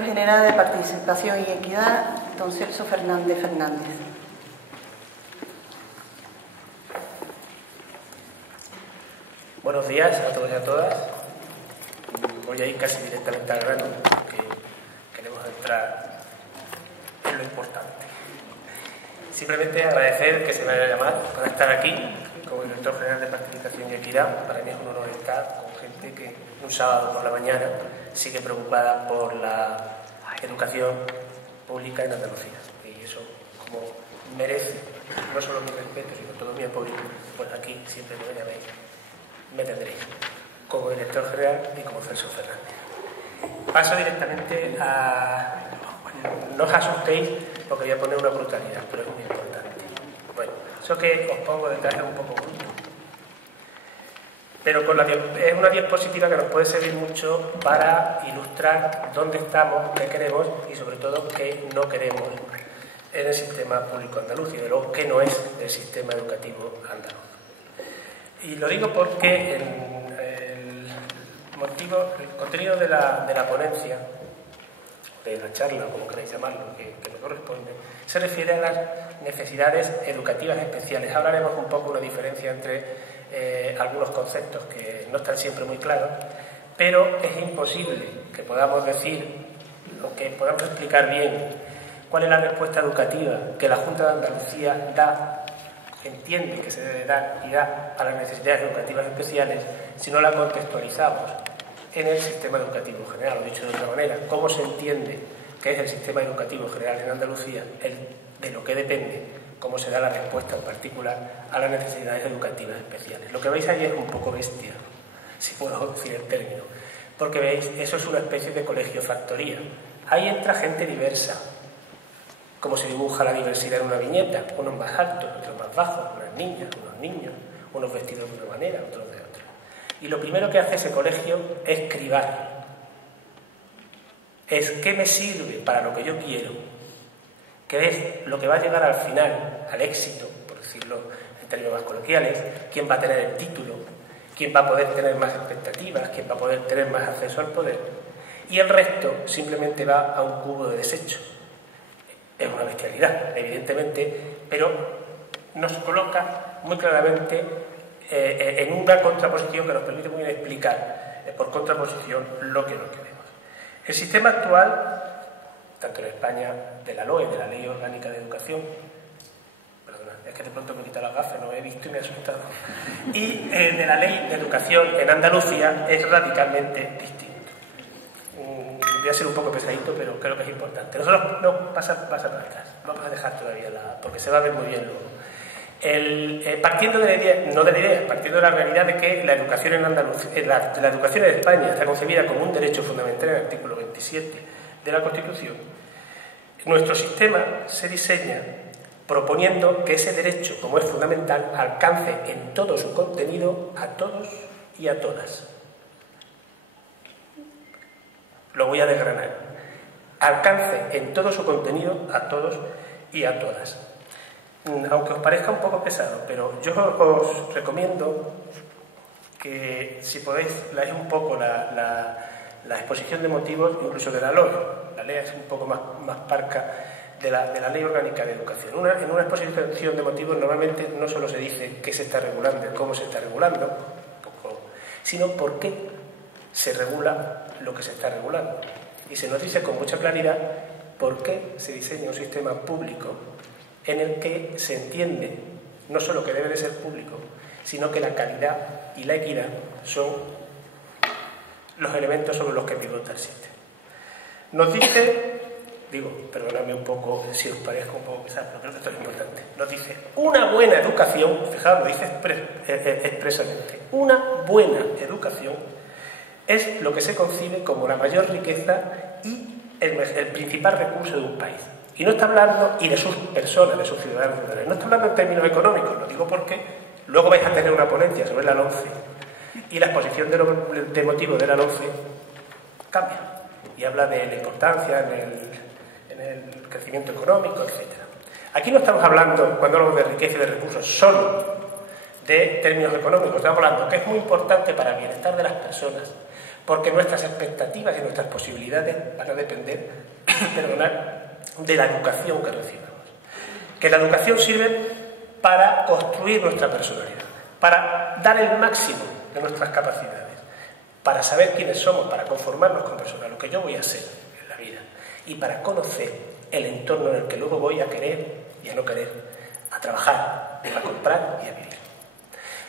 General de Participación y Equidad, don Celso Fernández Fernández. Buenos días a todos y a todas. Voy a ir casi directamente al grano, porque queremos entrar en lo importante. Simplemente agradecer que se me haya llamado para estar aquí como Director General de Participación y Equidad. Para mí es un honor estar con gente que un sábado por la mañana sigue preocupada por la educación pública en Andalucía. Y eso, como merece no solo mi respeto, sino todo mi apoyo, pues aquí siempre que me llaméis me tendréis como Director General y como Celso Fernández. Paso directamente a... No os asustéis porque voy a poner una brutalidad, pero es muy importante. Bueno, eso que os pongo detrás es un poco bruto, pero es una diapositiva que nos puede servir mucho para ilustrar dónde estamos, qué queremos y sobre todo qué no queremos en el sistema público andaluz y de luego qué no es el sistema educativo andaluz. Y lo digo porque el contenido de la ponencia, de la charla, como queráis llamarlo, que me corresponde, se refiere a las necesidades educativas especiales. Hablaremos un poco de una diferencia entre algunos conceptos que no están siempre muy claros, pero es imposible que podamos decir o que podamos explicar bien cuál es la respuesta educativa que la Junta de Andalucía entiende que se debe dar y da a las necesidades educativas especiales si no la contextualizamos en el sistema educativo general. O dicho de otra manera, ¿cómo se entiende que es el sistema educativo general en Andalucía? De lo que depende cómo se da la respuesta en particular a las necesidades educativas especiales. Lo que veis ahí es un poco bestia, si puedo decir el término, porque veis, eso es una especie de colegio factoría. Ahí entra gente diversa, como se dibuja la diversidad en una viñeta, unos más altos, otros más bajos, unas niñas, unos niños, unos vestidos de una manera, otros de otra. Y lo primero que hace ese colegio es cribar. Es qué me sirve para lo que yo quiero, que es lo que va a llegar al final, al éxito, por decirlo en términos más coloquiales, quién va a tener el título, quién va a poder tener más expectativas, quién va a poder tener más acceso al poder, y el resto simplemente va a un cubo de desecho. Es una bestialidad, evidentemente, pero nos coloca muy claramente en una contraposición que nos permite muy bien explicar por contraposición lo que no queremos. El sistema actual, tanto en España, de la LOE, de la Ley Orgánica de Educación, perdona, es que de pronto me quita las gafas, no he visto y me he asustado, y de la Ley de Educación en Andalucía es radicalmente distinto. Voy a ser un poco pesadito, pero creo que es importante. Nosotros no pasa para atrás, vamos a dejar todavía porque se va a ver muy bien luego. Partiendo de la idea, no de la idea, partiendo de la realidad de que la educación en Andalucía, la educación en España está concebida como un derecho fundamental en el artículo 27 de la Constitución, nuestro sistema se diseña proponiendo que ese derecho, como es fundamental, alcance en todo su contenido a todos y a todas. Lo voy a desgranar. Alcance en todo su contenido a todos y a todas. Aunque os parezca un poco pesado, pero yo os recomiendo que, si podéis, leáis un poco la exposición de motivos, incluso de la LOE. La ley es un poco más parca de la Ley Orgánica de Educación. En una exposición de motivos normalmente no solo se dice qué se está regulando y cómo se está regulando, sino por qué se regula lo que se está regulando. Y se nos dice con mucha claridad por qué se diseña un sistema público en el que se entiende no solo que debe de ser público, sino que la calidad y la equidad son los elementos sobre los que pivota el sistema. Nos dice, perdonadme un poco si os parezca un poco pesado, pero creo que esto es importante, nos dice, una buena educación, fijaos, lo dice expresamente, una buena educación es lo que se concibe como la mayor riqueza y el principal recurso de un país. Y no está hablando, y de sus personas, de sus ciudadanos, no está hablando en términos económicos, lo digo porque luego vais a tener una ponencia sobre la LOMCE y la exposición de motivos de la LOMCE cambia y habla de la importancia en el crecimiento económico, etc. Aquí no estamos hablando, cuando hablamos de riqueza y de recursos, solo de términos económicos. Estamos hablando que es muy importante para el bienestar de las personas, porque nuestras expectativas y nuestras posibilidades van a depender de la educación que recibamos. Que la educación sirve para construir nuestra personalidad, para dar el máximo de nuestras capacidades, para saber quiénes somos, para conformarnos con personas, lo que yo voy a ser en la vida, y para conocer el entorno en el que luego voy a querer y a no querer, a trabajar, a comprar y a vivir.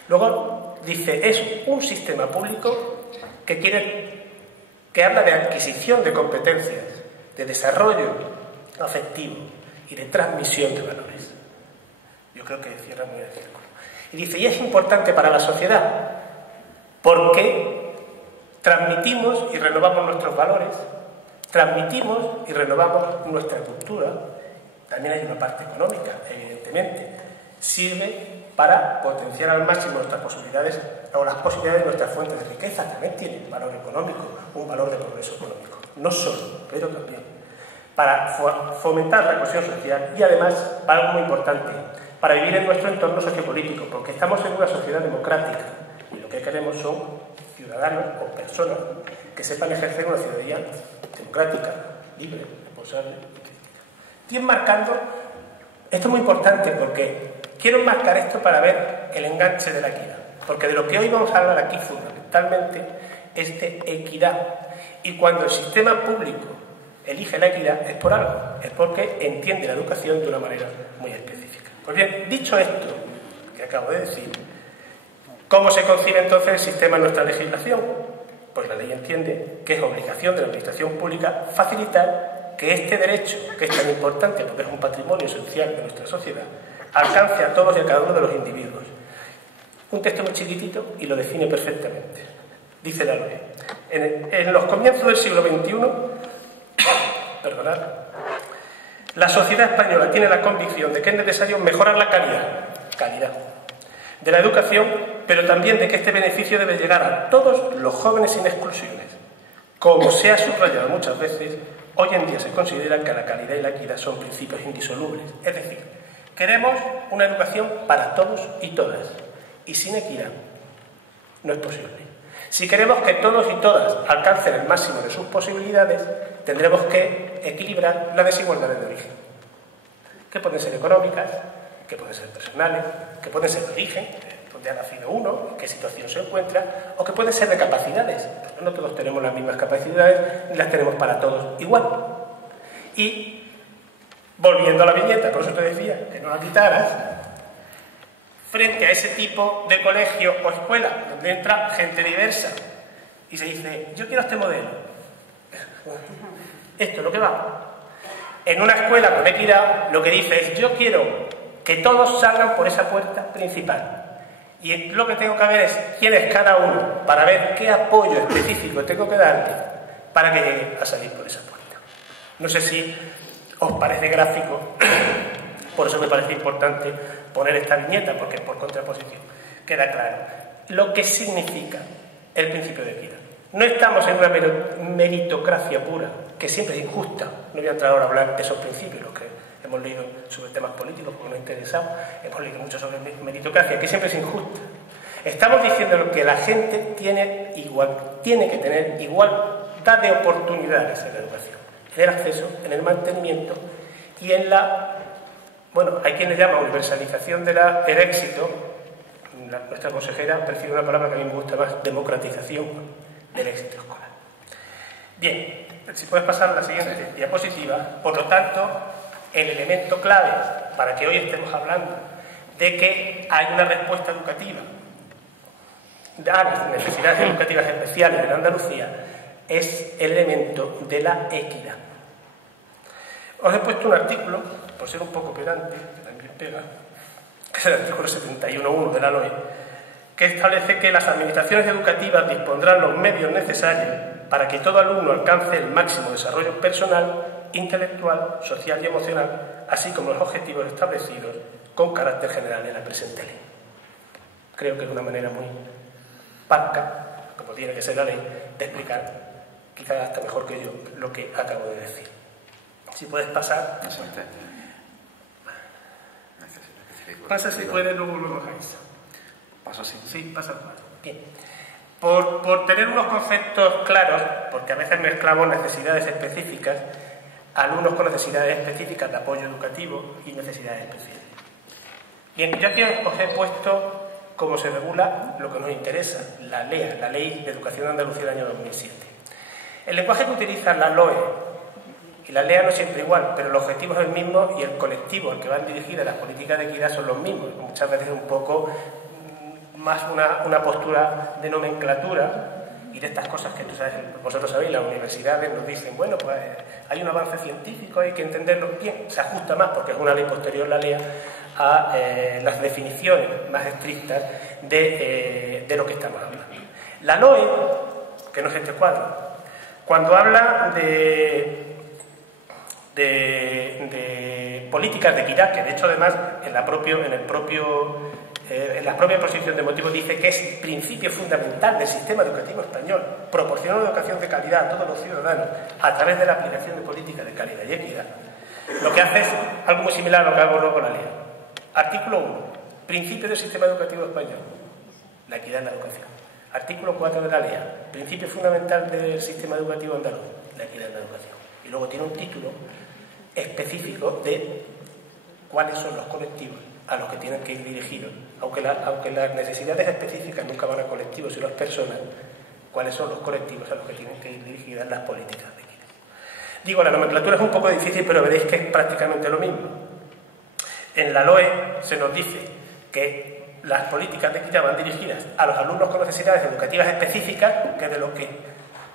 Luego dice, es un sistema público que habla de adquisición de competencias, de desarrollo afectivo y de transmisión de valores. Yo creo que cierra muy el círculo. Y dice, y es importante para la sociedad porque transmitimos y renovamos nuestros valores, transmitimos y renovamos nuestra cultura. También hay una parte económica, evidentemente. Sirve para potenciar al máximo nuestras posibilidades o las posibilidades de nuestras fuentes de riqueza. También tiene un valor económico, un valor de progreso económico. No solo, pero también. Para fomentar la cohesión social y además, para algo muy importante, para vivir en nuestro entorno sociopolítico, porque estamos en una sociedad democrática y lo que queremos son ciudadanos o personas que sepan ejercer una ciudadanía democrática, libre, responsable y crítica. Estoy enmarcando, esto es muy importante porque quiero enmarcar esto para ver el enganche de la equidad, porque de lo que hoy vamos a hablar aquí fundamentalmente es de equidad, y cuando el sistema público elige la equidad es por algo, es porque entiende la educación de una manera muy específica. Pues bien, dicho esto que acabo de decir, ¿cómo se concibe entonces el sistema en nuestra legislación? Pues la ley entiende que es obligación de la administración pública facilitar que este derecho, que es tan importante porque es un patrimonio esencial de nuestra sociedad, alcance a todos y a cada uno de los individuos. Un texto muy chiquitito y lo define perfectamente. Dice la ley, en los comienzos del siglo XXI, la sociedad española tiene la convicción de que es necesario mejorar la calidad de la educación, pero también de que este beneficio debe llegar a todos los jóvenes sin exclusiones. Como se ha subrayado muchas veces, hoy en día se considera que la calidad y la equidad son principios indisolubles. Es decir, queremos una educación para todos y todas, y sin equidad no es posible. Si queremos que todos y todas alcancen el máximo de sus posibilidades, tendremos que equilibrar las desigualdades de origen, que pueden ser económicas, que pueden ser personales, que pueden ser de origen, donde ha nacido uno, en qué situación se encuentra, o que pueden ser de capacidades, porque no todos tenemos las mismas capacidades ni las tenemos para todos igual. Y, volviendo a la viñeta, por eso te decía que no la quitaras, frente a ese tipo de colegio o escuela donde entra gente diversa y se dice, yo quiero este modelo. Esto es lo que va. En una escuela con equidad lo que dice es, yo quiero que todos salgan por esa puerta principal. Y lo que tengo que ver es quién es cada uno para ver qué apoyo específico tengo que darle para que llegue a salir por esa puerta. No sé si os parece gráfico, por eso me parece importante poner esta viñeta, porque por contraposición queda claro lo que significa el principio de equidad. No estamos en una meritocracia pura, que siempre es injusta. No voy a entrar ahora a hablar de esos principios, los que hemos leído sobre temas políticos, porque nos ha interesado, hemos leído mucho sobre meritocracia, que siempre es injusta. Estamos diciendo que la gente tiene que tener igualdad de oportunidades en la educación, en el acceso, en el mantenimiento y en la, bueno, hay quienes llaman universalización del éxito. Nuestra consejera prefiere una palabra que a mí me gusta más, democratización del éxito escolar. Bien, si puedes pasar a la siguiente diapositiva. Por lo tanto, el elemento clave para que hoy estemos hablando de que hay una respuesta educativa a las necesidades educativas especiales en Andalucía es el elemento de la equidad. Os he puesto un artículo, por ser un poco pedante, que también pega, que es el artículo 71.1 de la LOE, que establece que las administraciones educativas dispondrán los medios necesarios para que todo alumno alcance el máximo desarrollo personal, intelectual, social y emocional, así como los objetivos establecidos con carácter general en la presente ley. Creo que es una manera muy parca, como tiene que ser la ley, de explicar, quizás hasta mejor que yo, lo que acabo de decir. Si puedes pasar. Pasa si puede, luego volvemos a eso. Paso así. Sí, pasa. Bien. Por tener unos conceptos claros, porque a veces mezclamos necesidades específicas, alumnos con necesidades específicas de apoyo educativo y necesidades especiales. Bien, yo aquí os he puesto cómo se regula lo que nos interesa, la LEA, la Ley de Educación de Andalucía del año 2007. El lenguaje que utiliza la LOE y la LEA no es siempre igual, pero el objetivo es el mismo y el colectivo al que van dirigidas las políticas de equidad son los mismos. Muchas veces un poco más una postura de nomenclatura y de estas cosas que vosotros sabéis, las universidades nos dicen, bueno, pues hay un avance científico, hay que entenderlo bien, se ajusta más porque es una ley posterior, la LEA, a las definiciones más estrictas de lo que estamos hablando. La LOE, que no es este cuadro, cuando habla de políticas de equidad, que de hecho además en la propia exposición de motivos dice que es principio fundamental del sistema educativo español, proporcionar una educación de calidad a todos los ciudadanos a través de la aplicación de políticas de calidad y equidad, lo que hace es algo muy similar a lo que hago luego con la ley. Artículo 1, principio del sistema educativo español, la equidad en la educación. Artículo 4 de la ley, principio fundamental del sistema educativo andaluz, la equidad en la educación. Y luego tiene un título específico de cuáles son los colectivos a los que tienen que ir dirigidos, aunque las necesidades específicas nunca van a colectivos, sino a personas, cuáles son los colectivos a los que tienen que ir dirigidas las políticas de equidad. Digo, la nomenclatura es un poco difícil, pero veréis que es prácticamente lo mismo. En la LOE se nos dice que las políticas de equidad van dirigidas a los alumnos con necesidades educativas específicas, que es de lo que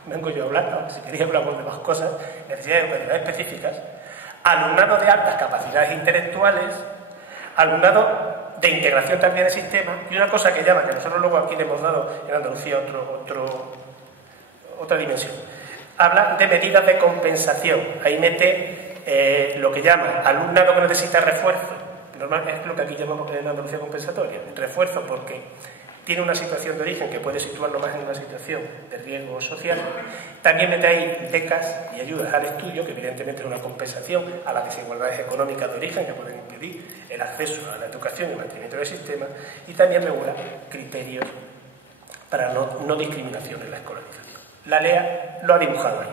vengo yo a hablar, ¿no? Si queréis hablamos de más cosas, necesidades educativas específicas, alumnado de altas capacidades intelectuales, alumnado de integración también del sistema, y una cosa que llama, que nosotros luego aquí le hemos dado en Andalucía otra dimensión, habla de medidas de compensación. Ahí mete lo que llama alumnado que necesita refuerzo. Normal, es lo que aquí llamamos en Andalucía compensatoria, refuerzo porque tiene una situación de origen que puede situarlo más en una situación de riesgo social. También mete ahí becas y ayudas al estudio, que evidentemente es una compensación a las desigualdades económicas de origen que pueden impedir el acceso a la educación y el mantenimiento del sistema, y también regula criterios para no discriminación en la escolarización. La LEA lo ha dibujado ahí.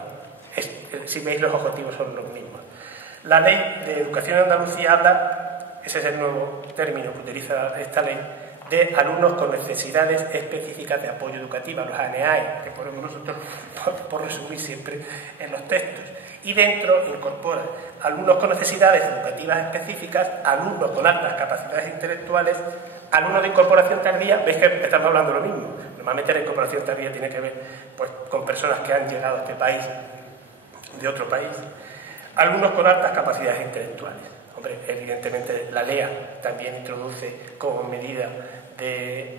Si veis, los objetivos son los mismos. La Ley de Educación de Andalucía habla, ese es el nuevo término que utiliza esta ley, de alumnos con necesidades específicas de apoyo educativo, los ANEAE, que ponemos nosotros por resumir siempre en los textos. Y dentro incorpora alumnos con necesidades educativas específicas, alumnos con altas capacidades intelectuales, alumnos de incorporación tardía. Veis que estamos hablando de lo mismo. Normalmente la incorporación tardía tiene que ver pues, con personas que han llegado a este país de otro país. Alumnos con altas capacidades intelectuales. Hombre, evidentemente la LEA también introduce como medida de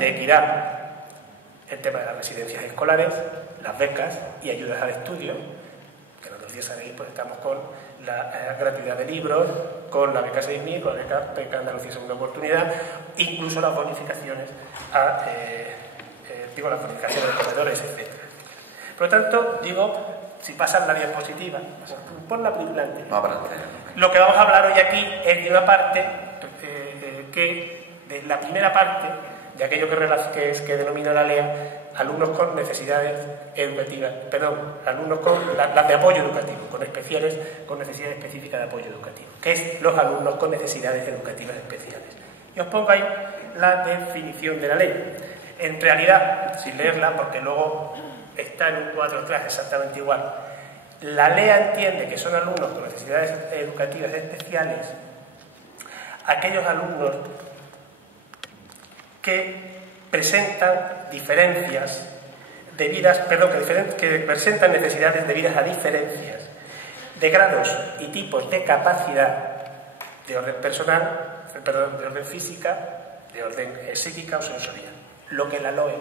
equidad el tema de las residencias escolares, las becas y ayudas al estudio, que en otros días sabéis, pues estamos con la gratuidad de libros, con la beca 6.000, con la beca Andalucía Segunda Oportunidad, incluso las bonificaciones las bonificaciones de comedores, etc. Por lo tanto, digo, si pasan la diapositiva, pon la película antes. Lo que vamos a hablar hoy aquí es de una parte de la primera parte de aquello que denomina la LEA alumnos con necesidades educativas, alumnos con las de apoyo educativo, con necesidades específicas de apoyo educativo, que es los alumnos con necesidades educativas especiales. Y os pongo ahí la definición de la ley. En realidad, sin leerla, porque luego está en un cuadro atrás exactamente igual, la LEA entiende que son alumnos con necesidades educativas especiales aquellos alumnos que presentan que presentan necesidades debidas a diferencias de grados y tipos de capacidad de orden personal, de orden física, de orden psíquica o sensorial. Lo que la LOE,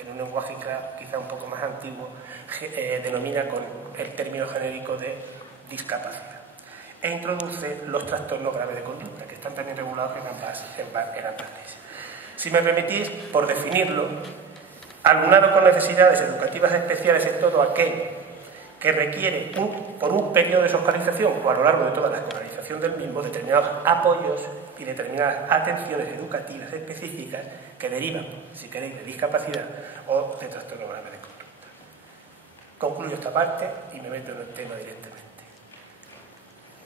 en un lenguaje quizá un poco más antiguo, denomina con el término genérico de discapacidad. E introduce los trastornos graves de conducta, que están también regulados en ambas leyes. Si me permitís, por definirlo, alumnado con necesidades educativas especiales es todo aquel que requiere, por un periodo de escolarización o a lo largo de toda la escolarización del mismo, determinados apoyos y determinadas atenciones educativas específicas que derivan, si queréis, de discapacidad o de trastorno grave de conducta. Concluyo esta parte y me meto en el tema directamente.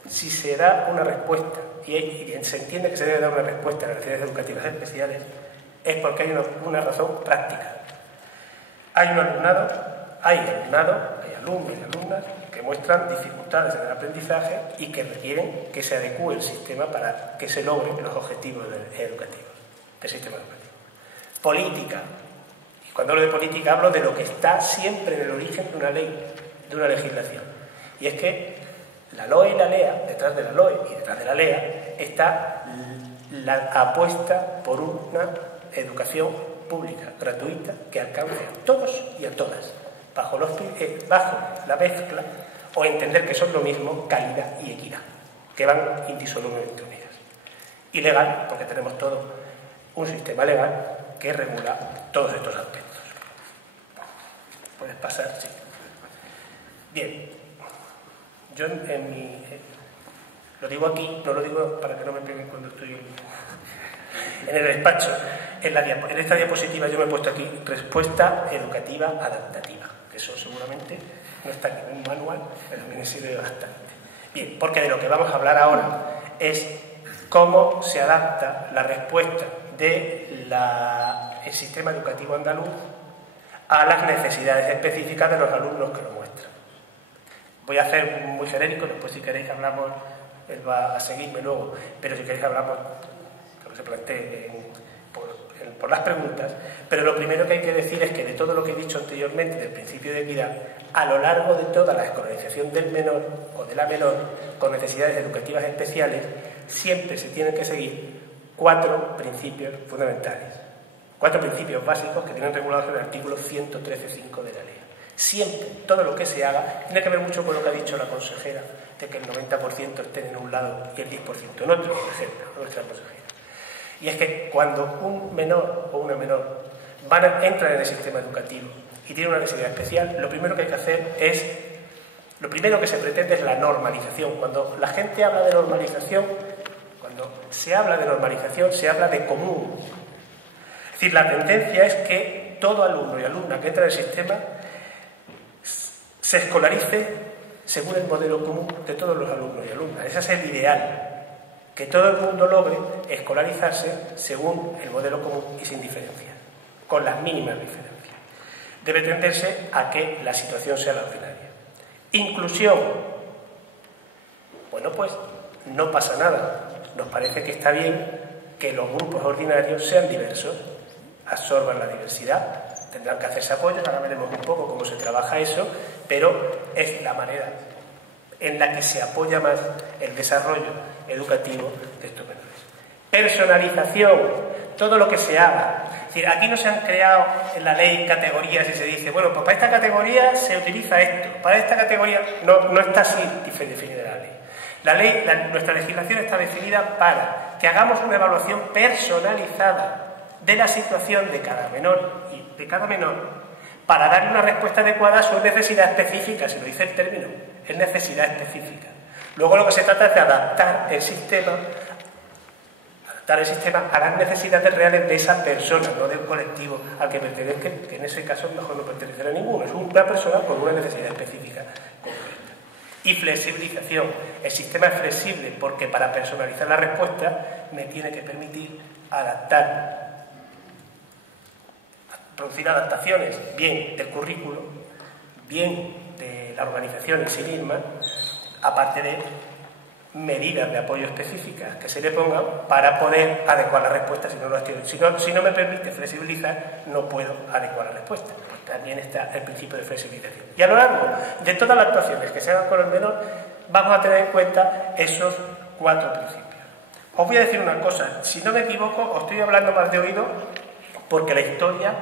Si se da una respuesta, y se entiende que se debe dar una respuesta a las necesidades educativas especiales, es porque hay una razón práctica. Hay alumnos y alumnas que muestran dificultades en el aprendizaje y que requieren que se adecúe el sistema para que se logren los objetivos educativos del sistema educativo. Política. Y cuando hablo de política hablo de lo que está siempre en el origen de una ley, de una legislación. Y es que la LOE y la LEA, detrás de la LOE y detrás de la LEA, está la apuesta por una educación pública, gratuita, que alcance a todos y a todas, bajo la mezcla, o entender que son lo mismo, calidad y equidad, que van indisolublemente unidas. Y legal, porque tenemos todo un sistema legal que regula todos estos aspectos. ¿Puedes pasar? Sí. Bien. Yo lo digo aquí, no lo digo para que no me peguen cuando estoy en el despacho. En esta diapositiva yo me he puesto aquí respuesta educativa adaptativa, que eso seguramente no está en ningún manual, pero a mí me sirve bastante. Bien, porque de lo que vamos a hablar ahora es cómo se adapta la respuesta del sistema educativo andaluz a las necesidades específicas de los alumnos que lo muestran. Voy a hacer muy genérico, después si queréis hablamos, él va a seguirme luego, pero si queréis hablamos, que se plantee por las preguntas, pero lo primero que hay que decir es que de todo lo que he dicho anteriormente del principio de equidad, a lo largo de toda la escolarización del menor o de la menor con necesidades educativas especiales, siempre se tienen que seguir 4 principios fundamentales, 4 principios básicos que tienen regulados en el artículo 113.5 de la ley. Siempre, todo lo que se haga, tiene que ver mucho con lo que ha dicho la consejera, de que el 90% estén en un lado y el 10% en otro, por ejemplo, nuestra consejera. Y es que cuando un menor o una menor entran en el sistema educativo y tienen una necesidad especial, lo primero que hay que hacer lo primero que se pretende es la normalización. Cuando la gente habla de normalización, cuando se habla de normalización, se habla de común. Es decir, la tendencia es que todo alumno y alumna que entra en el sistema se escolarice según el modelo común de todos los alumnos y alumnas. Ese es el ideal, que todo el mundo logre escolarizarse según el modelo común y sin diferencias, con las mínimas diferencias. Debe tenderse a que la situación sea la ordinaria. Inclusión. Bueno, pues no pasa nada. Nos parece que está bien que los grupos ordinarios sean diversos, absorban la diversidad. Tendrán que hacerse apoyos, ahora veremos un poco cómo se trabaja eso, pero es la manera en la que se apoya más el desarrollo educativo de estos menores. Personalización, todo lo que se haga. Es decir, aquí no se han creado en la ley categorías y se dice, bueno, pues para esta categoría se utiliza esto, para esta categoría no está así definida la ley. Nuestra legislación está definida para que hagamos una evaluación personalizada de la situación de cada menor y de cada menor para darle una respuesta adecuada a su necesidad específica, se lo dice el término, es necesidad específica. Luego lo que se trata es de adaptar el sistema a las necesidades reales de esa persona, no del colectivo al que pertenezca, que en ese caso mejor no pertenecer a ninguno, es una persona con una necesidad específica concreta. Y flexibilización. El sistema es flexible porque para personalizar la respuesta me tiene que permitir producir adaptaciones, bien del currículo, bien de la organización en sí misma, aparte de medidas de apoyo específicas que se le pongan para poder adecuar la respuesta. Si no me permite flexibilizar, no puedo adecuar la respuesta. Pues también está el principio de flexibilización. Y a lo largo de todas las actuaciones que se hagan con el menor, vamos a tener en cuenta esos 4 principios. Os voy a decir una cosa, si no me equivoco, os estoy hablando más de oído porque la historia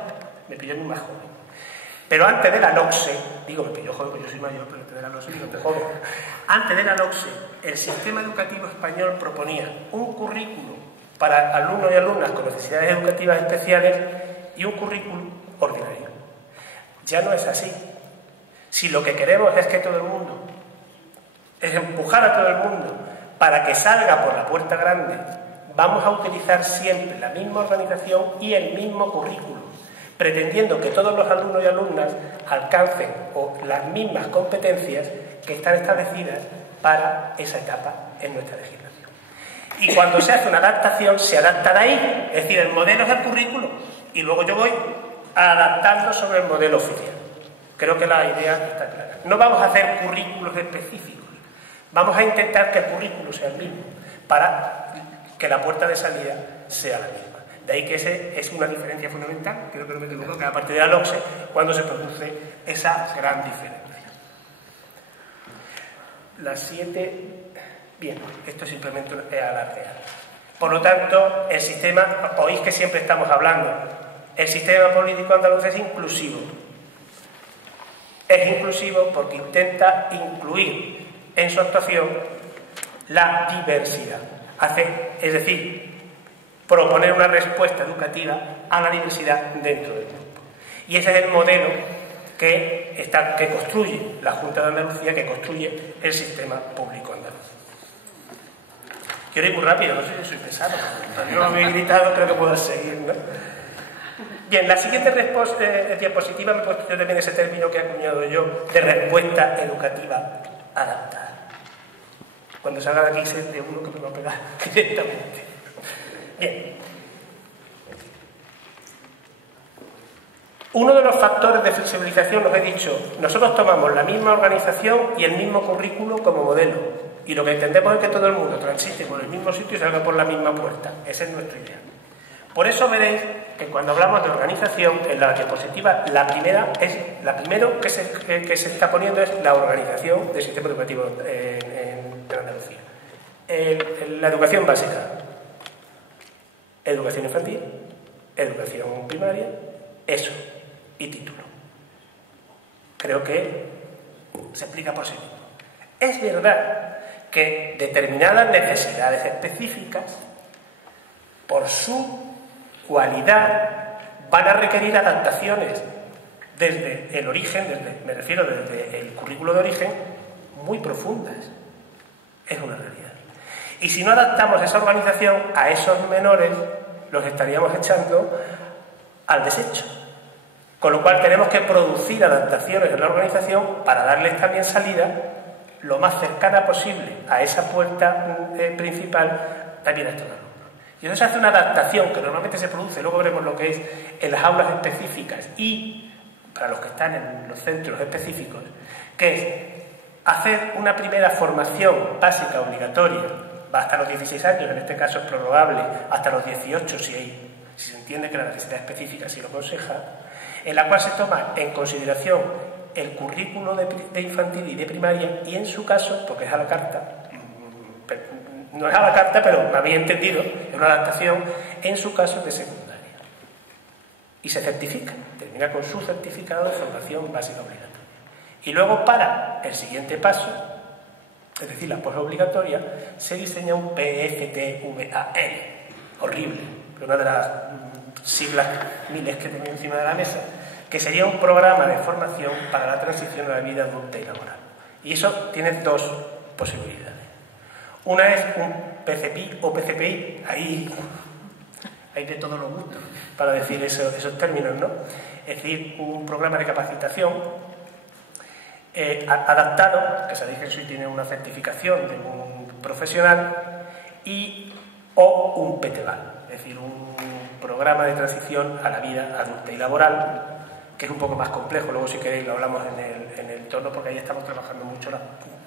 me pilló muy más joven. Pero antes de la LOCSE, me pilló joven porque yo soy mayor, pero antes de la LOCSE no te joven. Antes de la LOCSE, el sistema educativo español proponía un currículo para alumnos y alumnas con necesidades educativas especiales y un currículum ordinario. Ya no es así. Si lo que queremos es que todo el mundo, es empujar a todo el mundo para que salga por la puerta grande, vamos a utilizar siempre la misma organización y el mismo currículum, pretendiendo que todos los alumnos y alumnas alcancen las mismas competencias que están establecidas para esa etapa en nuestra legislación. Y cuando se hace una adaptación, se adapta de ahí, es decir, el modelo es el currículo, y luego yo voy adaptando sobre el modelo oficial. Creo que la idea está clara. No vamos a hacer currículos específicos, vamos a intentar que el currículo sea el mismo, para que la puerta de salida sea la misma. De ahí que esa es una diferencia fundamental, creo que lo que tengo que a partir de la LOCSE, cuando se produce esa gran diferencia. Las 7... Bien, esto simplemente es alardear. Por lo tanto, el sistema, oís que siempre estamos hablando, el sistema político andaluz es inclusivo. Es inclusivo porque intenta incluir en su actuación la diversidad. Es decir, proponer una respuesta educativa a la diversidad dentro del grupo. Y ese es el modelo que construye la Junta de Andalucía, que construye el sistema público andaluz. Quiero ir muy rápido, no sé si soy pesado. Yo no me he gritado, creo que puedo seguir, ¿no? Bien, la siguiente diapositiva me he puesto yo también ese término que he acuñado yo de respuesta educativa adaptada. Cuando salga de aquí sé de uno que me va a pegar directamente. Bien. Uno de los factores de flexibilización, os he dicho, nosotros tomamos la misma organización y el mismo currículo como modelo. Y lo que entendemos es que todo el mundo transite por el mismo sitio y salga por la misma puerta. Esa es nuestra idea. Por eso veréis que cuando hablamos de organización, en la diapositiva, la primero que se está poniendo es la organización del sistema educativo en Andalucía. La educación básica, educación infantil, educación primaria, eso, y título. Creo que se explica por sí mismo. Es verdad que determinadas necesidades específicas, por su cualidad, van a requerir adaptaciones desde el origen, desde el currículo de origen, muy profundas. Es una realidad. Y si no adaptamos esa organización a esos menores, los estaríamos echando al desecho. Con lo cual tenemos que producir adaptaciones en la organización para darles también salida lo más cercana posible a esa puerta principal también a estos alumnos. Y entonces se hace una adaptación que normalmente se produce, luego veremos lo que es en las aulas específicas y para los que están en los centros específicos, que es hacer una primera formación básica obligatoria, va hasta los 16 años, en este caso es prorrogable, hasta los 18 si se entiende que la necesidad específica sí lo aconseja, en la cual se toma en consideración el currículo de infantil y de primaria y en su caso, porque es a la carta, no es a la carta, pero me había entendido, es una adaptación, en su caso de secundaria. Y se certifica, termina con su certificado de formación básica obligatoria. Y luego para el siguiente paso, es decir, la posobligatoria, se diseña un PFTVAL, horrible, una de las siglas miles que tengo encima de la mesa, que sería un programa de formación para la transición a la vida adulta y laboral. Y eso tiene dos posibilidades. Una es un PCPI o PCPI, ahí hay de todos los gustos para decir esos términos, ¿no? Es decir, un programa de capacitación adaptado, que sabéis que eso tiene una certificación de un profesional, o un PTVAL, es decir, un programa de transición a la vida adulta y laboral, que es un poco más complejo. Luego, si queréis, lo hablamos en el entorno, porque ahí estamos trabajando mucho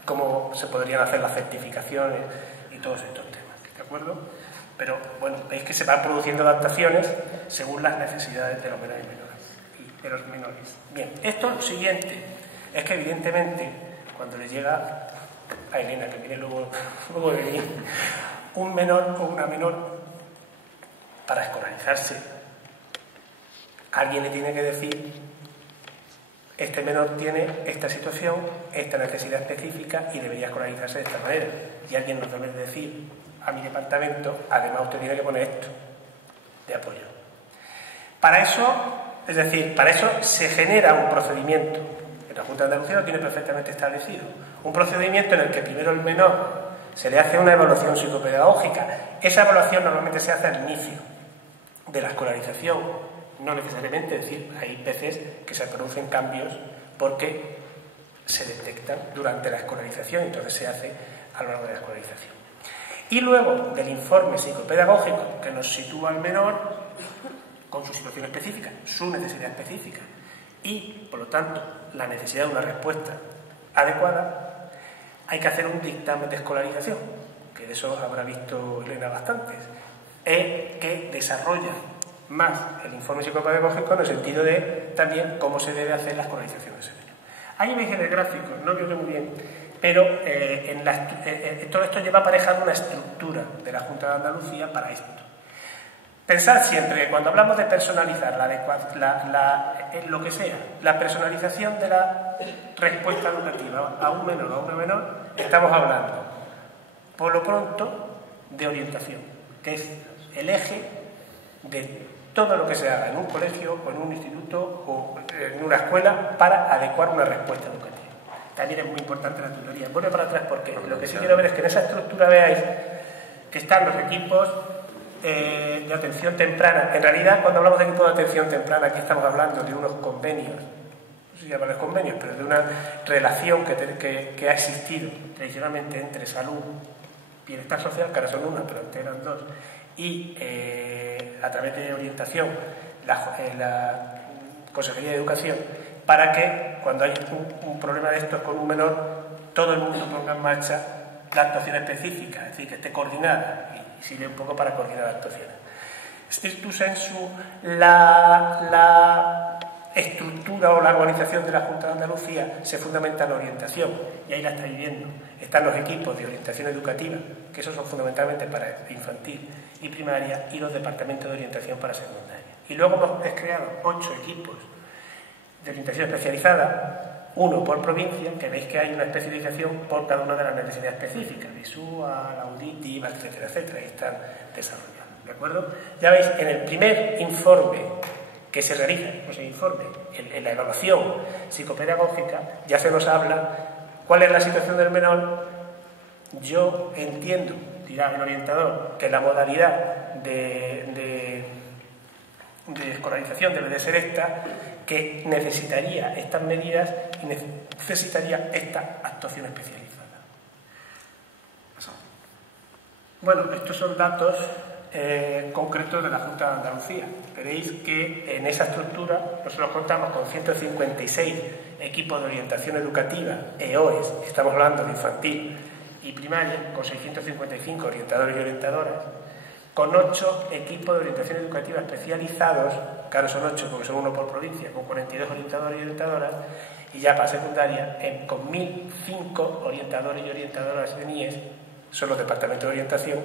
cómo se podrían hacer las certificaciones y todos estos temas, ¿de acuerdo? Pero, bueno, veis que se van produciendo adaptaciones según las necesidades de los menores y de los menores. Bien, esto lo siguiente es que, evidentemente, cuando le llega a Elena, que viene luego de mí, un menor o una menor, para escolarizarse, alguien le tiene que decir: este menor tiene esta situación, esta necesidad específica y debería escolarizarse de esta manera. Y alguien nos debe decir a mi departamento: además usted tiene que poner esto de apoyo. Para eso, es decir, para eso se genera un procedimiento. El La Junta de Andalucía lo tiene perfectamente establecido. Un procedimiento en el que primero el menor se le hace una evaluación psicopedagógica. Esa evaluación normalmente se hace al inicio de la escolarización, no necesariamente, es decir, hay veces que se producen cambios porque se detectan durante la escolarización, entonces se hace a lo largo de la escolarización. Y luego del informe psicopedagógico que nos sitúa al menor con su situación específica, su necesidad específica y, por lo tanto, la necesidad de una respuesta adecuada, hay que hacer un dictamen de escolarización, que de eso habrá visto Elena bastantes, que desarrolla más el informe psicopedagógico en el sentido de también cómo se debe hacer la escolarización de ese niño. Ahí veis en el gráfico, no lo veo muy bien, pero todo esto lleva aparejado una estructura de la Junta de Andalucía para esto. Pensad siempre que cuando hablamos de personalizar lo que sea, la personalización de la respuesta educativa a un menor o a una menor, estamos hablando, por lo pronto, de orientación, que es el eje de todo lo que se haga en un colegio o en un instituto o en una escuela para adecuar una respuesta educativa. También es muy importante la tutoría. Vuelve para atrás porque lo que sí quiero ver es que en esa estructura veáis que están los equipos de atención temprana. En realidad, cuando hablamos de equipos de atención temprana, aquí estamos hablando de unos convenios, no sé si llamarlos convenios, pero de una relación que ha existido tradicionalmente entre salud, bienestar social, que ahora son una, pero antes eran dos, y a través de orientación, la Consejería de Educación, para que cuando hay un problema de estos con un menor, todo el mundo ponga en marcha la actuación específica, es decir, que esté coordinada y sirve un poco para coordinar la actuación. Stricto sensu, la estructura o la organización de la Junta de Andalucía se fundamenta en la orientación, y ahí la estáis viendo. Están los equipos de orientación educativa, que esos son fundamentalmente para infantil y primaria, y los departamentos de orientación para secundaria. Y luego hemos creado 8 equipos de orientación especializada, uno por provincia, que veis que hay una especialización por cada una de las necesidades específicas, visual, auditiva, etcétera, etcétera, y están desarrollados, ¿de acuerdo? Ya veis, en el primer informe que se realiza, pues el informe, en la evaluación psicopedagógica, ya se nos habla cuál es la situación del menor. Yo entiendo, dirá el orientador, que la modalidad de escolarización debe de ser esta, que necesitaría estas medidas y necesitaría esta actuación especializada. Bueno, estos son datos concretos de la Junta de Andalucía. Veréis que en esa estructura nosotros contamos con 156 equipos de orientación educativa, EOES, estamos hablando de infantil y primaria, con 655 orientadores y orientadoras, con 8 equipos de orientación educativa especializados, claro, son 8 porque son uno por provincia, con 42 orientadores y orientadoras, y ya para secundaria, con 1005 orientadores y orientadoras de NIES, son los departamentos de orientación,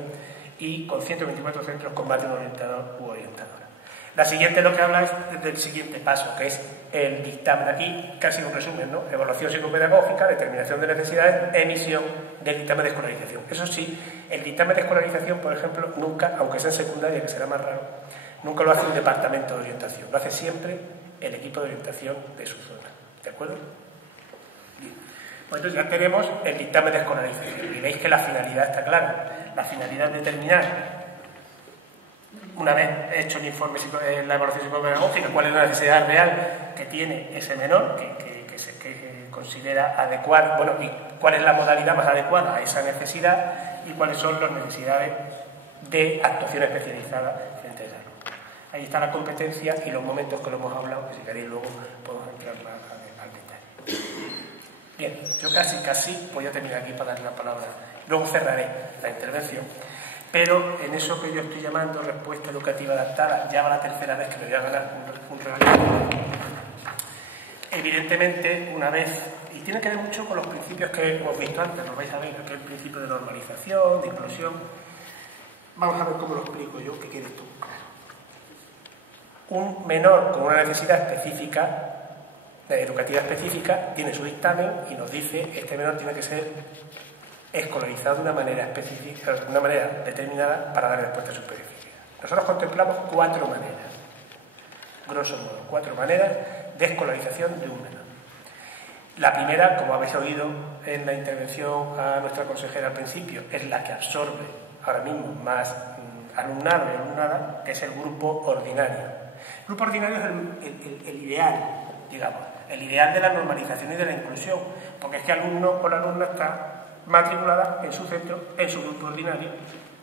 y con 124 centros con más de un orientador u orientadora. La siguiente lo que habla es del siguiente paso, que es el dictamen. Aquí casi un resumen, ¿no? Evaluación psicopedagógica, determinación de necesidades, emisión del dictamen de escolarización. Eso sí, el dictamen de escolarización, por ejemplo, nunca, aunque sea en secundaria, que será más raro, nunca lo hace un departamento de orientación, lo hace siempre el equipo de orientación de su zona. ¿De acuerdo? Bien. Pues entonces ya tenemos el dictamen de escolarización y veis que la finalidad está clara. La finalidad es determinar, una vez hecho el informe, la evaluación psicopedagógica, cuál es la necesidad real que tiene ese menor que considera adecuada, bueno, y cuál es la modalidad más adecuada a esa necesidad y cuáles son las necesidades de actuación especializada frente a esa. Ahí está la competencia y los momentos que lo hemos hablado, que si queréis luego podemos entrar más al detalle. Bien, yo casi voy a terminar aquí para darle la palabra. Luego cerraré la intervención. Pero en eso que yo estoy llamando respuesta educativa adaptada, ya va la tercera vez que me voy a ganar un regalo. Evidentemente, una vez, y tiene que ver mucho con los principios que hemos visto antes, lo vais a ver, que es el principio de normalización, de inclusión. Vamos a ver cómo lo explico yo, que quede tú. Un menor con una necesidad específica, educativa específica, tiene su dictamen y nos dice que este menor tiene que ser escolarizado de una manera específica, de una manera determinada para dar respuesta a sus especificidades. Nosotros contemplamos 4 maneras, grosso modo, 4 maneras de escolarización de un menor. La primera, como habéis oído en la intervención a nuestra consejera al principio, es la que absorbe ahora mismo más alumnado y alumnada, que es el grupo ordinario. El grupo ordinario es el ideal, digamos, el ideal de la normalización y de la inclusión, porque es que alumno o la alumna está matriculada en su centro, en su grupo ordinario,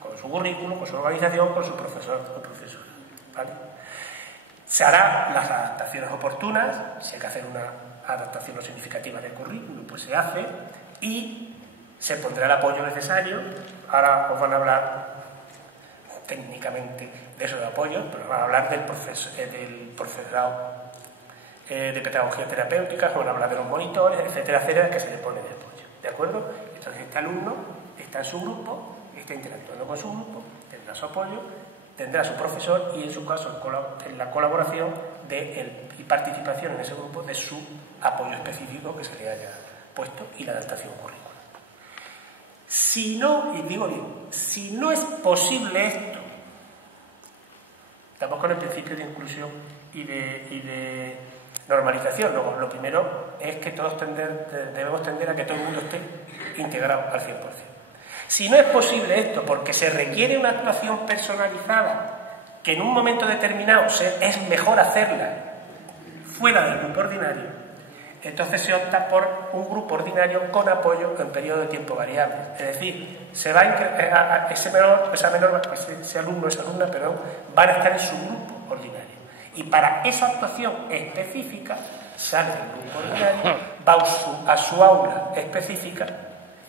con su currículum, con su organización, con su profesor o profesora, ¿vale? Se harán las adaptaciones oportunas, si hay que hacer una adaptación no significativa del currículum, pues se hace, y se pondrá el apoyo necesario. Ahora os van a hablar técnicamente de esos apoyos, pero van a hablar del profesorado de pedagogía terapéutica, os van a hablar de los monitores, etcétera, etcétera, que se le pone de apoyo, ¿de acuerdo? Entonces este alumno está en su grupo, está interactuando con su grupo, tendrá su apoyo, tendrá su profesor y en su caso en la colaboración y participación en ese grupo de su apoyo específico que se le haya puesto y la adaptación curricular. Si no, y digo bien, si no es posible esto, estamos con el principio de inclusión y de normalización. Lo primero es que todos debemos tender a que todo el mundo esté integrado al 100%. Si no es posible esto porque se requiere una actuación personalizada, que en un momento determinado es mejor hacerla fuera del grupo ordinario, entonces se opta por un grupo ordinario con apoyo en periodo de tiempo variable. Es decir, ese alumno o esa alumna, van a estar en su grupo ordinario. Y para esa actuación específica, sale del grupo ordinario, va a su aula específica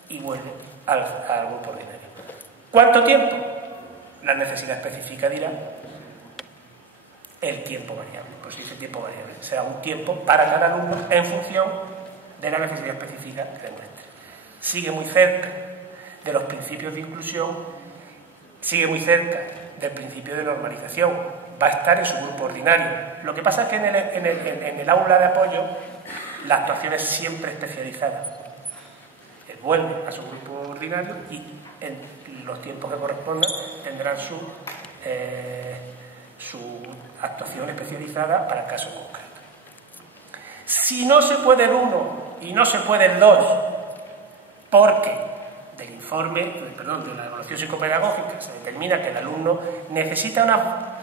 y vuelve al grupo ordinario. ¿Cuánto tiempo? La necesidad específica dirá el tiempo variable. Pues si ese tiempo variable será un tiempo para cada alumno en función de la necesidad específica que le muestre. Sigue muy cerca de los principios de inclusión, sigue muy cerca del principio de normalización, va a estar en su grupo ordinario. Lo que pasa es que en el aula de apoyo la actuación es siempre especializada. Él vuelve a su grupo ordinario y en los tiempos que correspondan tendrán su actuación especializada para el caso concreto. Si no se puede el 1 y no se puede el 2, porque de la evaluación psicopedagógica se determina que el alumno necesita una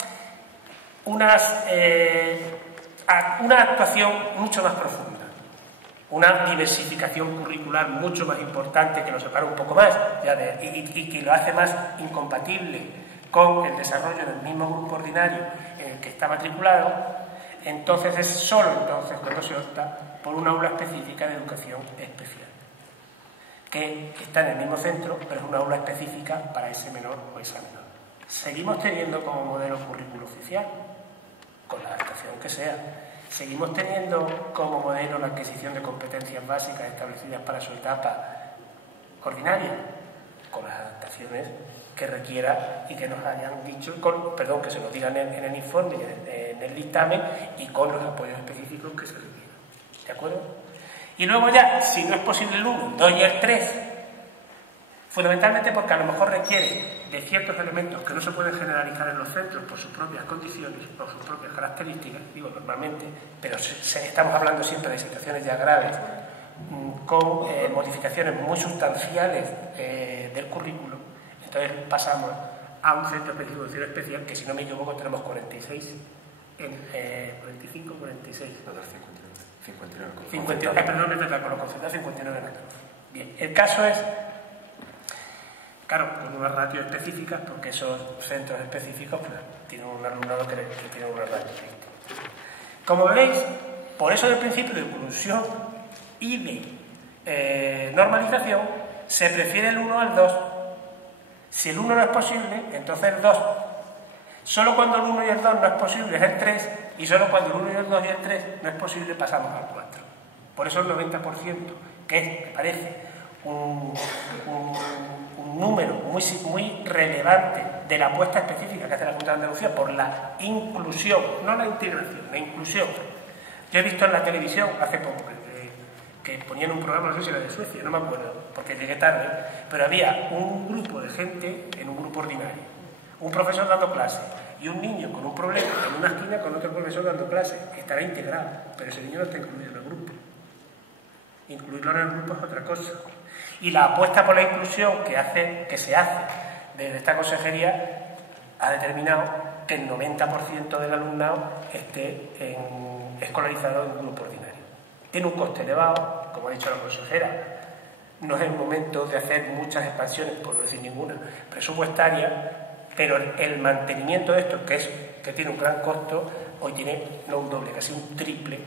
actuación mucho más profunda, una diversificación curricular mucho más importante que lo separa un poco más y que lo hace más incompatible con el desarrollo del mismo grupo ordinario en el que está matriculado, entonces es solo entonces cuando se opta por una aula específica de educación especial, que está en el mismo centro, pero es una aula específica para ese menor o esa menor. Seguimos teniendo como modelo currículo oficial, con la adaptación que sea. Seguimos teniendo como modelo la adquisición de competencias básicas establecidas para su etapa ordinaria, con las adaptaciones que requiera y que nos hayan dicho, que se nos digan en el informe, en el dictamen, y con los apoyos específicos que se requieran. ¿De acuerdo? Y luego ya, si no es posible el 1, el 2 y el 3, fundamentalmente porque a lo mejor requiere de ciertos elementos que no se pueden generalizar en los centros por sus propias condiciones, por sus propias características, digo normalmente, pero estamos hablando siempre de situaciones ya graves, con modificaciones muy sustanciales del currículo. Entonces pasamos a un centro específico de educación especial, que si no me equivoco tenemos 46, 45, 46. 59. Perdón, es verdad, con los concentrados 59 metros. Bien, el caso es, claro, con unas ratios específicas, porque esos centros específicos tienen un alumnado que tiene una ratio distinta. Como veréis, por eso del principio de inclusión y de normalización, se prefiere el 1 al 2. Si el 1 no es posible, entonces el 2. Solo cuando el 1 y el 2 no es posible es el 3, y solo cuando el 1 y el 2 y el 3 no es posible pasamos al 4. Por eso el 90%, que me parece un número muy relevante de la apuesta específica que hace la Junta de Andalucía por la inclusión, no la integración, la inclusión. Yo he visto en la televisión hace poco que ponían un programa, no sé si era de Suecia, no me acuerdo, porque llegué tarde, pero había un grupo de gente en un grupo ordinario, un profesor dando clase y un niño con un problema en una esquina con otro profesor dando clase, que estará integrado, pero ese niño no está incluido en el grupo. Incluirlo en el grupo es otra cosa. Y la apuesta por la inclusión que se hace desde esta consejería ha determinado que el 90% del alumnado esté escolarizado en un grupo ordinario. Tiene un coste elevado, como ha dicho la consejera. No es el momento de hacer muchas expansiones, por no decir ninguna, presupuestaria, pero el mantenimiento de esto, que tiene un gran costo, hoy tiene no un doble, casi un triple,